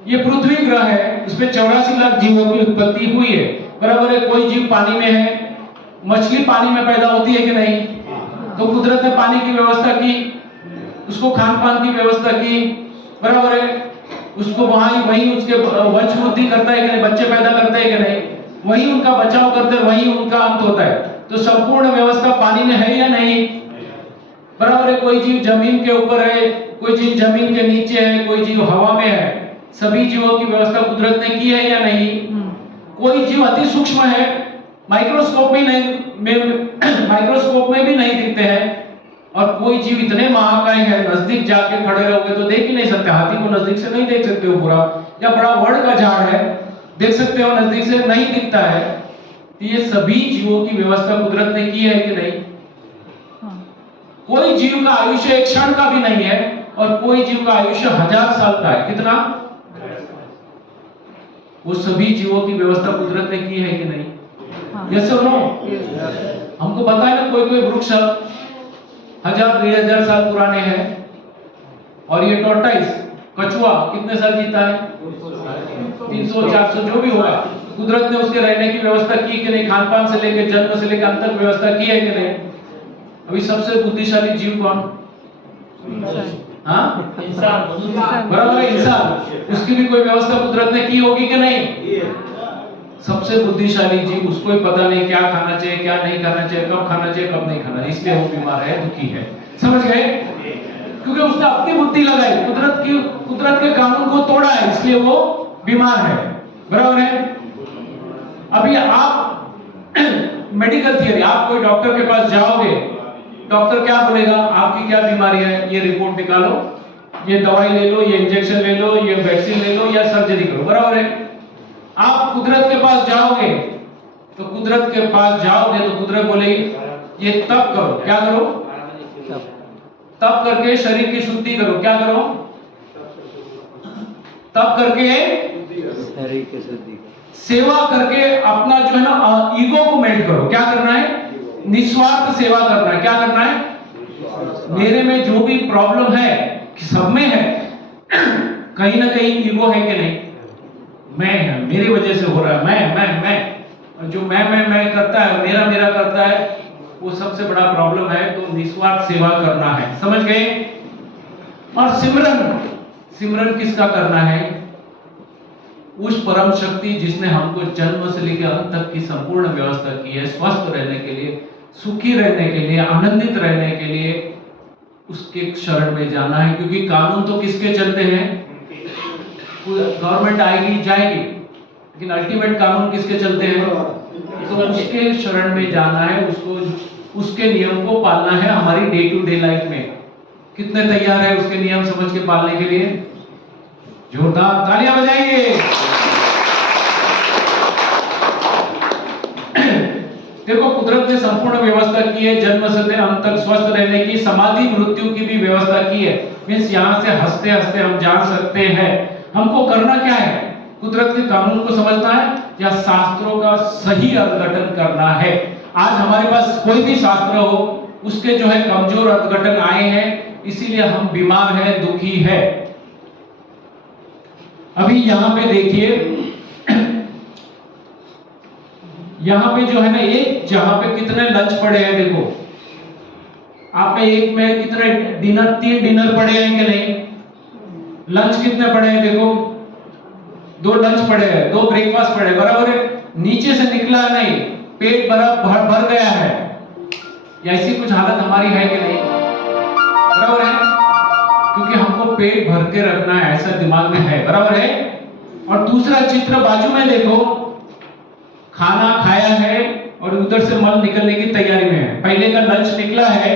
ये पृथ्वी ग्रह है, इसमें 84 लाख जीवों की उत्पत्ति हुई है, बराबर है? कोई जीव पानी में है, मछली पानी में पैदा होती है कि नहीं? तो कुदरत ने पानी की व्यवस्था की, उसको खान पान की व्यवस्था की, बराबर है? उसको वही उसके वंश वृद्धि करता है कि नहीं, बच्चे पैदा करते हैं कि नहीं, वही उनका बचाव करते हैं, वही उनका अंत होता है। तो संपूर्ण व्यवस्था पानी में है या नहीं? बराबर है। कोई जीव जमीन के ऊपर है, कोई जीव जमीन के नीचे है, कोई जीव हवा में है। सभी जीवों की व्यवस्था कुदरत ने की है या नहीं? कोई जीव अति सूक्ष्म है, माइक्रोस्कोप में भी नहीं दिखते हैं, और कोई जीव इतने महाकाय है, नजदीक जाके खड़े रहोगे तो देख ही नहीं सकते। हाथी को नजदीक से नहीं देख सकते हो पूरा, या बड़ा वड़ का झाड़ है देख सकते हो, नजदीक से नहीं दिखता है। तो ये सभी जीवों की व्यवस्था कुदरत ने की है कि नहीं? कोई जीव का आयुष्य एक क्षण का भी नहीं है, और कोई जीव का आयुष्य 1000 साल का है। कितना? वो सभी जीवों की व्यवस्था कुदरत ने की है कि नहीं? यस और नो? हमको पता है ना, कोई कोई वृक्ष 1000-2000 साल पुराने हैं, और ये टॉर्टाइस कछुआ कितने साल जीता है? 300-400 जो भी होगा। कुदरत ने उसके रहने की व्यवस्था की कि नहीं? खान पान से लेकर जन्म से लेकर अंत तक व्यवस्था की है कि नहीं? अभी सबसे बुद्धिशाली जीव कौन? हाँ, इंसान। बराबर है, इंसान। उसकी भी कोई व्यवस्था कुदरत ने की होगी कि नहीं? सबसे बुद्धिशाली जीव, उसको ही पता नहीं क्या खाना चाहिए, क्या नहीं खाना चाहिए, कब खाना चाहिए, कब नहीं खाना, इसलिए वो बीमार है, दुखी है। समझ गए? क्योंकि उसने अपनी बुद्धि लगाई, कुदरत के कानून को तोड़ा है, इसलिए वो बीमार है। बराबर है। अभी आप मेडिकल थियरी, आप कोई डॉक्टर के पास जाओगे, डॉक्टर क्या बोलेगा? आपकी क्या बीमारी है, ये रिपोर्ट निकालो, ये दवाई ले लो, ये इंजेक्शन ले लो, ये वैक्सीन ले लो, या सर्जरी करो। बराबर है। आप कुदरत के पास जाओगे तो कुदरत बोलेगी ये तब करो। क्या करो? तब करके शरीर की शुद्धि करो। क्या करो? तब करके शरीर की शुद्धि, सेवा करके अपना जो है ना ईगो को मेल्ट करो। क्या करना है? निस्वार्थ सेवा करना है। क्या करना है? मेरे में जो भी प्रॉब्लम है, सब में है, कहीं ना कहीं ईगो है कि नहीं? मैं, मेरी वजह से हो रहा है, मैं, जो मैं करता है, मेरा करता है, वो सबसे बड़ा प्रॉब्लम है। तो निस्वार्थ सेवा करना है। समझ गए? और सिमरन किसका करना है? उस परम शक्ति जिसने हमको जन्म से लेकर अंत तक की संपूर्ण व्यवस्था की है, स्वस्थ रहने के लिए, सुखी रहने के लिए, आनंदित रहने के लिए, उसके शरण में जाना है। क्योंकि कानून तो किसके चलते हैं? गवर्नमेंट आएगी जाएगी, लेकिन अल्टीमेट कानून किसके चलते हैं? तो उसके शरण में जाना है, उसके नियम को पालना है हमारी डे टू डे लाइफ में। कितने तैयार है उसके नियम समझ के पालने के लिए? जोरदार तालियां बजाइए। देखो, कुदरत ने संपूर्ण व्यवस्था की है, जन्म से अंत तक स्वस्थ रहने की, समाधि मृत्यु की भी व्यवस्था की है। मींस यहाँ से हंसते हंसते हम जान सकते हैं। हमको करना क्या है? कुदरत के कानून को समझना है या शास्त्रों का सही अर्थघटन करना है। आज हमारे पास कोई भी शास्त्र हो, उसके जो है कमजोर अर्थघटन आए हैं, इसीलिए हम बीमार हैं, दुखी है। अभी यहाँ पे देखिए, यहाँ पे जो है ना, एक जहां पे कितने लंच पड़े हैं, देखो आपने एक में कितने डिनर, 3 डिनर पड़े हैं कि नहीं? लंच कितने पड़े हैं? देखो 2 लंच पड़े हैं, 2 ब्रेकफास्ट पड़े हैं। बराबर है। नीचे से निकला नहीं, पेट भर गया है। ऐसी कुछ हालत हमारी है कि नहीं? बराबर है। क्योंकि हमको पेट भर के रखना है, ऐसा दिमाग में है। बराबर है। और दूसरा चित्र बाजू में देखो, खाना खाया है और उधर से मल निकलने की तैयारी में है। पहले का लंच निकला है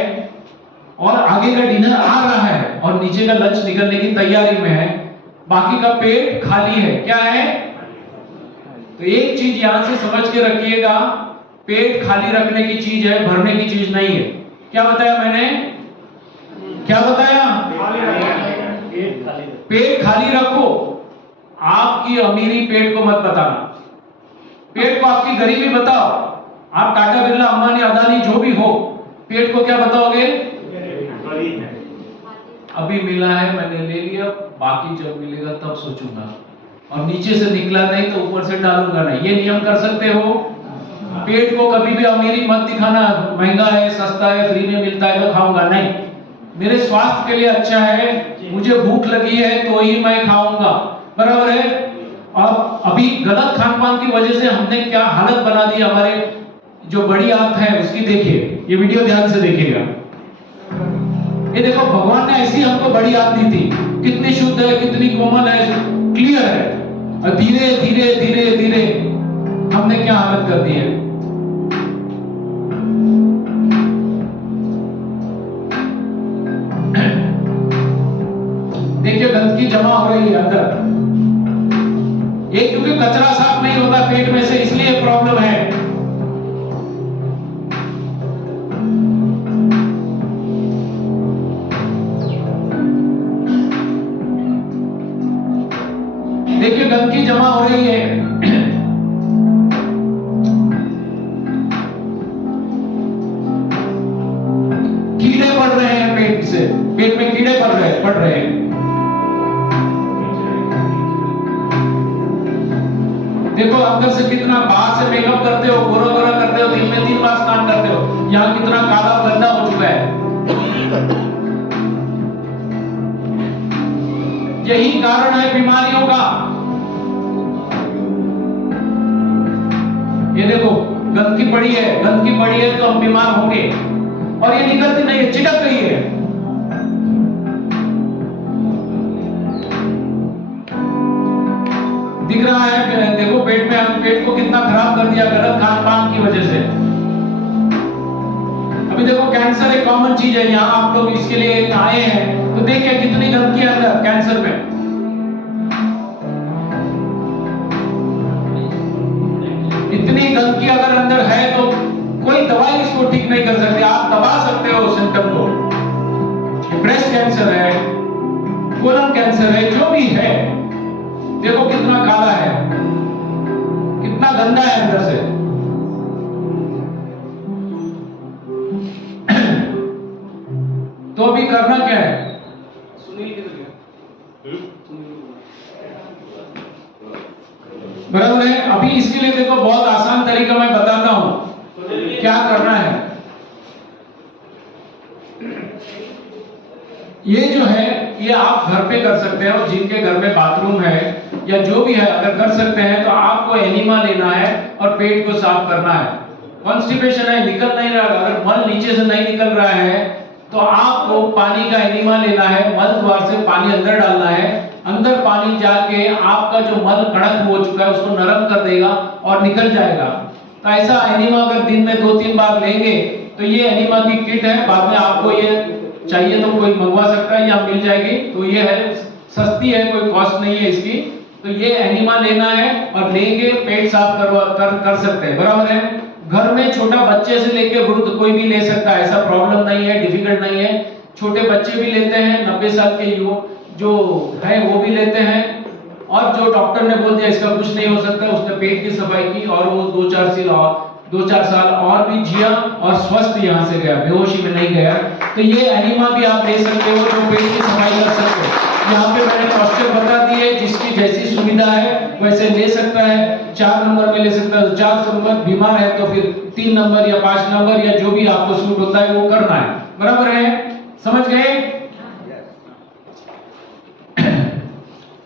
और आगे का डिनर आ रहा है, और नीचे का लंच निकलने की तैयारी में है, बाकी का पेट खाली है। क्या है? तो एक चीज यहां से समझ के रखिएगा, पेट खाली रखने की चीज है, भरने की चीज नहीं है। क्या बताया मैंने? क्या बताया? पेट खाली रखो। आपकी अमीरी पेट को मत बताना, पेट को आपकी गरीबी बताओ। आप टाटा बिरला, अंबानी, अदानी जो भी हो, पेट को क्या बताओगे? अभी मिला है, मैंने ले लिया, बाकी जब मिलेगा तब सोचूंगा। और नीचे से निकला नहीं तो ऊपर से डालूंगा नहीं। ये नियम कर सकते हो? पेट को कभी भी अमीरी मत दिखाना, महंगा है, सस्ता है, फ्री में मिलता है तो खाऊंगा नहीं। मेरे स्वास्थ्य के लिए अच्छा है, मुझे भूख लगी है तो ही मैं खाऊंगा। बराबर है। और अभी गलत खान पान की वजह से हमने क्या हालत बना दी हमारे जो बड़ी आंत है उसकी देखिए, ये वीडियो ध्यान से देखिएगा। ये देखो भगवान ने ऐसी हमको बड़ी आंत दी थी, कितनी शुद्ध है, कितनी कोमल है, क्लियर है, और धीरे धीरे धीरे धीरे हमने क्या हालत कर दी है। देखिए गंदगी जमा हो रही है अंदर, ये क्योंकि कचरा साफ नहीं होता पेट में से, इसलिए प्रॉब्लम है। देखिए गंदगी जमा हो रही है, कीड़े पड़ रहे हैं पेट से, पेट में कीड़े पड़ रहे हैं। देखो अंदर से कितना, बाहर से मेकअप करते हो, गोरा गोरा करते हो, दिन में 3 बार स्नान करते हो, यहाँ कितना काला गंदा हो चुका है। यही कारण है बीमारियों का। ये देखो गंदगी पड़ी है तो हम बीमार होंगे, और ये निकलती नहीं है, चिटक गई है। दिख रहा है, देखो पेट में, हम पेट को कितना खराब कर दिया गलत खान पान की वजह से। अभी देखो कैंसर एक कॉमन चीज है, यहाँ आप लोग इसके लिए आए हैं तो देखिए कितनी गंदगी है अंदर कैंसर में। इतनी गंदगी अगर अंदर है तो कोई दवाई इसको ठीक नहीं कर सकती। आप दबा सकते हो सिम्टम को, ब्रेस्ट कैंसर है, कोलन कैंसर है, जो भी है, देखो कितना काला है, कितना गंदा है अंदर से। तो अभी करना क्या है? सुनील किधर गया? बराबर है। अभी इसके लिए देखो बहुत आसान तरीका मैं बताता हूं क्या करना है। ये जो है ये आप घर पे कर सकते हैं, और जिनके घर में बाथरूम है या जो भी है अगर कर सकते हैं तो आपको एनिमा लेना है और पेट को साफ करना है। कॉन्स्टिपेशन है, निकल नहीं रहा, अगर मल नीचे से नहीं निकल रहा है तो आपको पानी का एनिमा लेना है, मल द्वार से पानी अंदर डालना है, अंदर पानी जाके आपका जो मल कड़क हो चुका है उसको नरम कर देगा और निकल जाएगा। तो ऐसा एनिमा अगर दिन में 2-3 बार लेंगे तो ये एनिमा की किट है, बाद में आपको ये चाहिए तो कोई मंगवा सकता है या मिल जाएगी। तो ये है, सस्ती है, कोई कॉस्ट नहीं है इसकी। तो ये एनिमा लेना है और लेके पेट साफ कर सकते हैं, बराबर है। घर में छोटा बच्चे से लेके वृद्ध कोई भी ले सकता है, ऐसा प्रॉब्लम नहीं है, डिफिकल्ट नहीं है। छोटे बच्चे भी लेते हैं, 90 साल के युवक जो है वो भी लेते हैं, और जो डॉक्टर ने बोल दिया इसका कुछ नहीं हो सकता, उसने पेट की सफाई की और वो 2-4 साल और भी जिया और स्वस्थ यहाँ से गया, बेहोशी में नहीं गया। तो ये एनिमा भी आप ले सकते हो जो पेट की सफाई कर सकते हो। यहाँ पे मैंने प्रोस्टेट बता दी है, जिसकी जैसी सुविधा है वैसे ले सकता है। 4 नंबर में ले सकता है, 4 नंबर बीमार है तो फिर 3 नंबर या 5 नंबर या जो भी आपको सूट होता है वो करना है, बराबर है, समझ गए।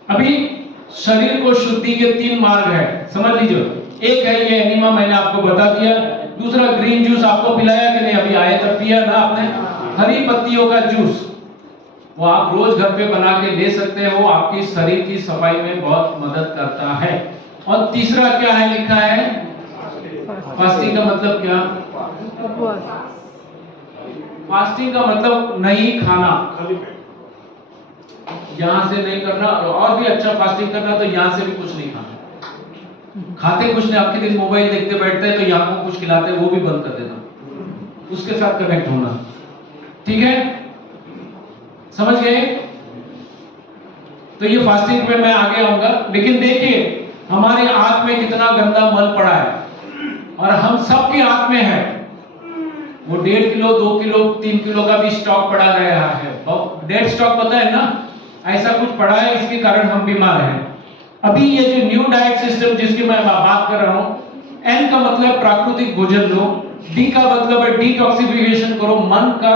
अभी शरीर को शुद्धि के 3 मार्ग है, समझ लीजिए। एक है ये एनिमा, मैंने आपको बता दिया। दूसरा ग्रीन जूस आपको पिलाया कि नहीं, अभी आए तब पिया ना आपने, हरी पत्तियों का जूस, वो आप रोज घर पे बना के ले सकते हो, आपकी शरीर की सफाई में बहुत मदद करता है। और तीसरा क्या है लिखा है, फास्टिंग का मतलब क्या? फास्टिंग का मतलब नहीं खाना, यहाँ से नहीं करना, और भी अच्छा फास्टिंग करना तो यहाँ से भी कुछ नहीं खाना। खाते कुछ नहीं, आपके दिन मोबाइल देखते बैठते हैं तो यहाँ को कुछ खिलाते हैं वो भी बंद कर देना, उसके साथ कनेक्ट होना, ठीक है, समझ गए। तो ये फास्टिंग पे मैं आगे आऊंगा, लेकिन देखिए हमारे आंत में कितना गंदा मल पड़ा है और हम सबके आंत में है। वो 1.5 किलो 2 किलो 3 किलो का भी स्टॉक पड़ा रहा है, डेड स्टॉक पता है ना, ऐसा कुछ पड़ा है, इसके कारण हम बीमार हैं। अभी ये जो न्यू डाइट सिस्टम जिसकी मैं बात कर रहा हूं, एन का मतलब प्राकृतिक भोजन लो, डी का मतलब है डिटॉक्सिफिकेशन करो मन का,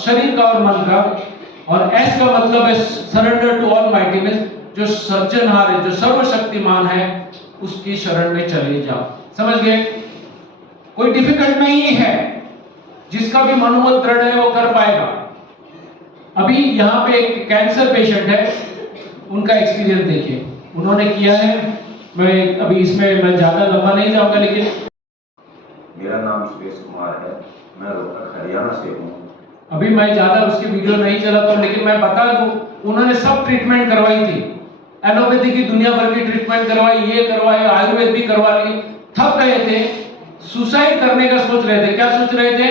शरीर का और मन का, और एस का मतलब है सरेंडर टू ऑलमाइटी, जो सृजनहार है, जो सर्वशक्तिमान है, उसकी शरण में चले जाओ, समझ गए। कोई डिफिकल्ट नहीं है, जिसका भी मनोबल दृढ़ है वो कर पाएगा। अभी यहाँ पे एक कैंसर पेशेंट है, उनका एक्सपीरियंस देखिए, उन्होंने किया है। मैं अभी इसमें मैं ज्यादा लंबा नहीं जाऊंगा, लेकिन मेरा नाम सुरेश कुमार है, मैं रोहतक हरियाणा से हूँ। अभी मैं ज्यादा उसकी वीडियो नहीं चलाता हूँ, लेकिन मैं बता दूं, उन्होंने सब ट्रीटमेंट करवाई थी, एलोपैथी की दुनिया भर की ट्रीटमेंट करवाई, ये करवाई, आयुर्वेद भी करवा ली, थक गए थे, सुसाइड करने का सोच रहे थे। क्या सोच रहे थे?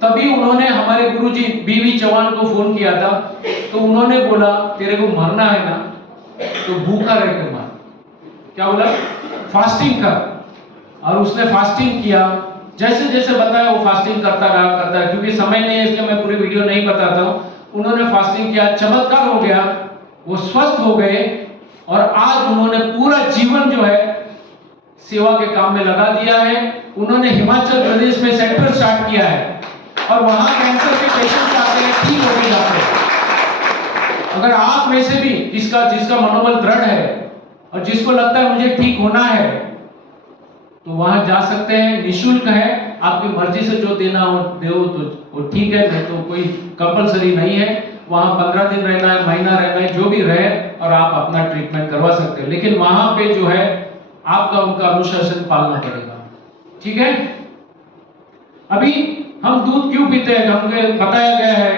तभी उन्होंने हमारे गुरुजी बीवी चौहान को फोन किया था, तो उन्होंने बोला तेरे को मरना है ना तो भूखा रहकर मर। क्या बोला? फास्टिंग कर। और उसने फास्टिंग किया, जैसे जैसे बताया वो फास्टिंग करता रहा, क्योंकि समय नहीं है इसलिए मैं पूरी वीडियो नहीं बताता हूँ। उन्होंने फास्टिंग किया, चमत्कार हो गया, वो स्वस्थ हो गए और आज उन्होंने पूरा जीवन जो है सेवा के काम में लगा दिया है। उन्होंने हिमाचल प्रदेश में सेंटर स्टार्ट किया है और वहां कैंसर के पेशेंट्स आते हैं, ठीक होके जाते हैं। अगर आप में से भी जिसका मनोबल दृढ़ है और जिसको लगता है मुझे ठीक होना है, तो वहां जा सकते हैं, निःशुल्क है, आपकी मर्जी से जो देना हो दो तो वो ठीक है, नहीं तो कोई कंपलसरी नहीं है। वहां 15 दिन रहना है, महीना रहना है, जो भी रहे, और आप अपना ट्रीटमेंट करवा सकते हैं। लेकिन वहां पे जो है आपका उनका अनुशासन पालना पड़ेगा, ठीक है। अभी हम दूध क्यों पीते हैं? हमको बताया गया है,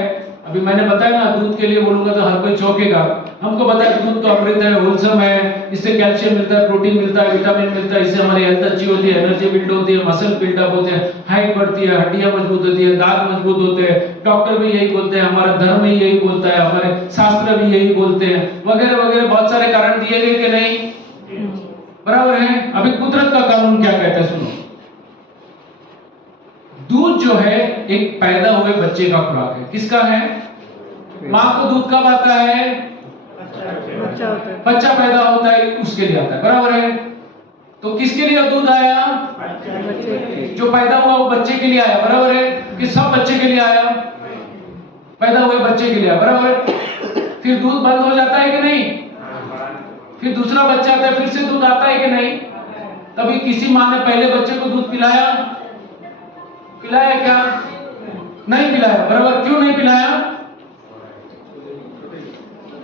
अभी मैंने बताया ना, दूध के लिए बोलूंगा तो हर कोई चौंकेगा। हमको पता है दूध तो अमृत है, होलसम है, इससे कैल्शियम मिलता है, प्रोटीन मिलता है, विटामिन मिलता है, इससे हमारी हेल्थ अच्छी होती है, एनर्जी बिल्ड होती है, मसल बिल्डअप होते हैं, हाइट बढ़ती है, हड्डियां मजबूत होती है, दांत मजबूत होते हैं, डॉक्टर भी यही बोलते हैं, हमारा धर्म भी यही बोलता है, हमारे शास्त्र भी यही बोलते हैं, वगैरह वगैरह बहुत सारे कारण दिए गए कि नहीं? बराबर है। अभी कुदरत का कानून क्या कहता है, सुनो। दूध जो है एक पैदा हुए बच्चे का खुराक है। किसका है? माँ को दूध कब आता है? बच्चा पैदा होता है उसके लिए आता है, बराबर है। तो किसके लिए दूध आया? जो पैदा हुआ वो बच्चे के लिए आया, बराबर है। कि सब बच्चे के लिए आया? पैदा हुए बच्चे के लिए, बराबर है। फिर दूध बंद हो जाता है कि नहीं? फिर दूसरा बच्चा आता है, फिर से दूध आता है कि नहीं? कभी किसी माँ ने पहले बच्चे को दूध पिलाया क्या? नहीं पिलाया, बराबर। क्यों नहीं पिलाया?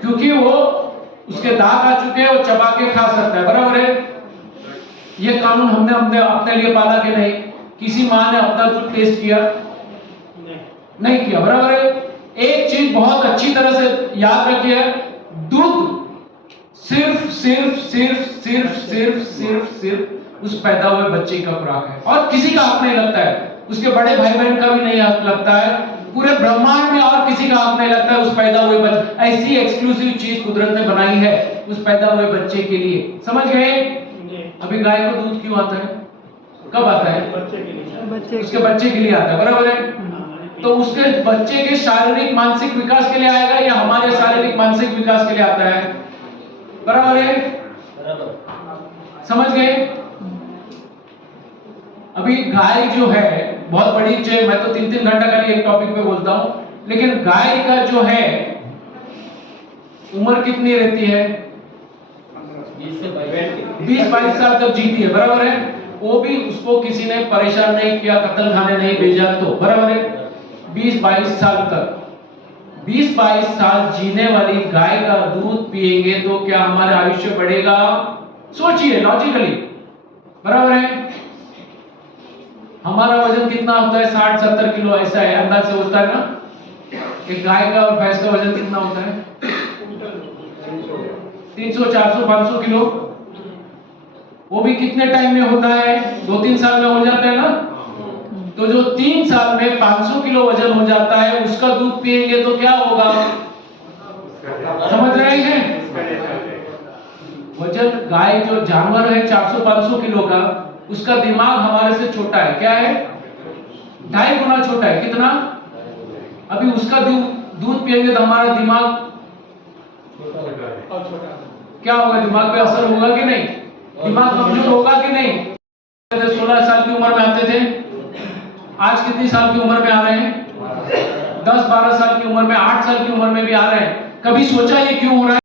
क्योंकि वो उसके दांत आ चुके हैं, वो चबा के खा सकता है, बराबर है। ये कानून हमने अपने लिए पाला कि नहीं? किसी माँ ने अपना दूध टेस्ट किया? नहीं किया, बराबर है। एक चीज बहुत अच्छी तरह से याद रखिए, दूध सिर्फ उस पैदा हुए बच्चे का खुराक है और किसी का हक नहीं लगता है, उसके बड़े भाई बहन का भी नहीं हक लगता है, पूरे ब्रह्मांड में और किसी का हक नहीं लगता है उस पैदा हुए बच्चे। ऐसी एक्सक्लूसिव चीज कुदरत ने बनाई है उस पैदा हुए बच्चे के लिए, समझ गए? अभी गाय को दूध क्यों आता है? कब आता है? उसके बच्चे के लिए आता है, बराबर है। तो उसके बच्चे के शारीरिक मानसिक विकास के लिए आएगा या हमारे शारीरिक मानसिक विकास के लिए आता है? बराबर है, समझ गए? अभी गाय जो है बहुत बड़ी चीज, मैं तो 3-3 घंटा का एक टॉपिक पे बोलता हूं, लेकिन गाय का जो है उम्र कितनी रहती है? 20-22 साल तक जीती है, बराबर है। वो भी उसको किसी ने परेशान नहीं किया, कत्ल खाने नहीं भेजा, तो बराबर है। 20-22 साल तक, 20-22 साल जीने वाली गाय का दूध पिएंगे तो क्या हमारा आयुष्य बढ़ेगा? सोचिए लॉजिकली, बराबर है। हमारा वजन कितना होता है? 60-70 किलो, ऐसा है, अंदाज से होता है ना। एक गाय का और भैंस का वजन कितना होता है? 300, 400, 500 किलो। वो भी कितने टाइम में होता है? 2-3 साल में हो जाता है ना। तो जो 3 साल में 500 किलो वजन हो जाता है, उसका दूध पिएंगे तो क्या होगा? समझ रहे हैं? वजन गाय जो जानवर है 400-500 किलो का, उसका दिमाग हमारे से छोटा है। क्या है? 2.5 गुना छोटा है। कितना? अभी उसका दूध पिएंगे तो हमारा दिमाग क्या होगा? दिमाग पे असर होगा कि नहीं? दिमाग कमजोर होगा कि नहीं? 16 साल की उम्र में आते थे, आज कितनी साल की उम्र में आ रहे हैं? 10-12 साल की उम्र में, 8 साल की उम्र में भी आ रहे हैं। कभी सोचा ये क्यों हो रहा है?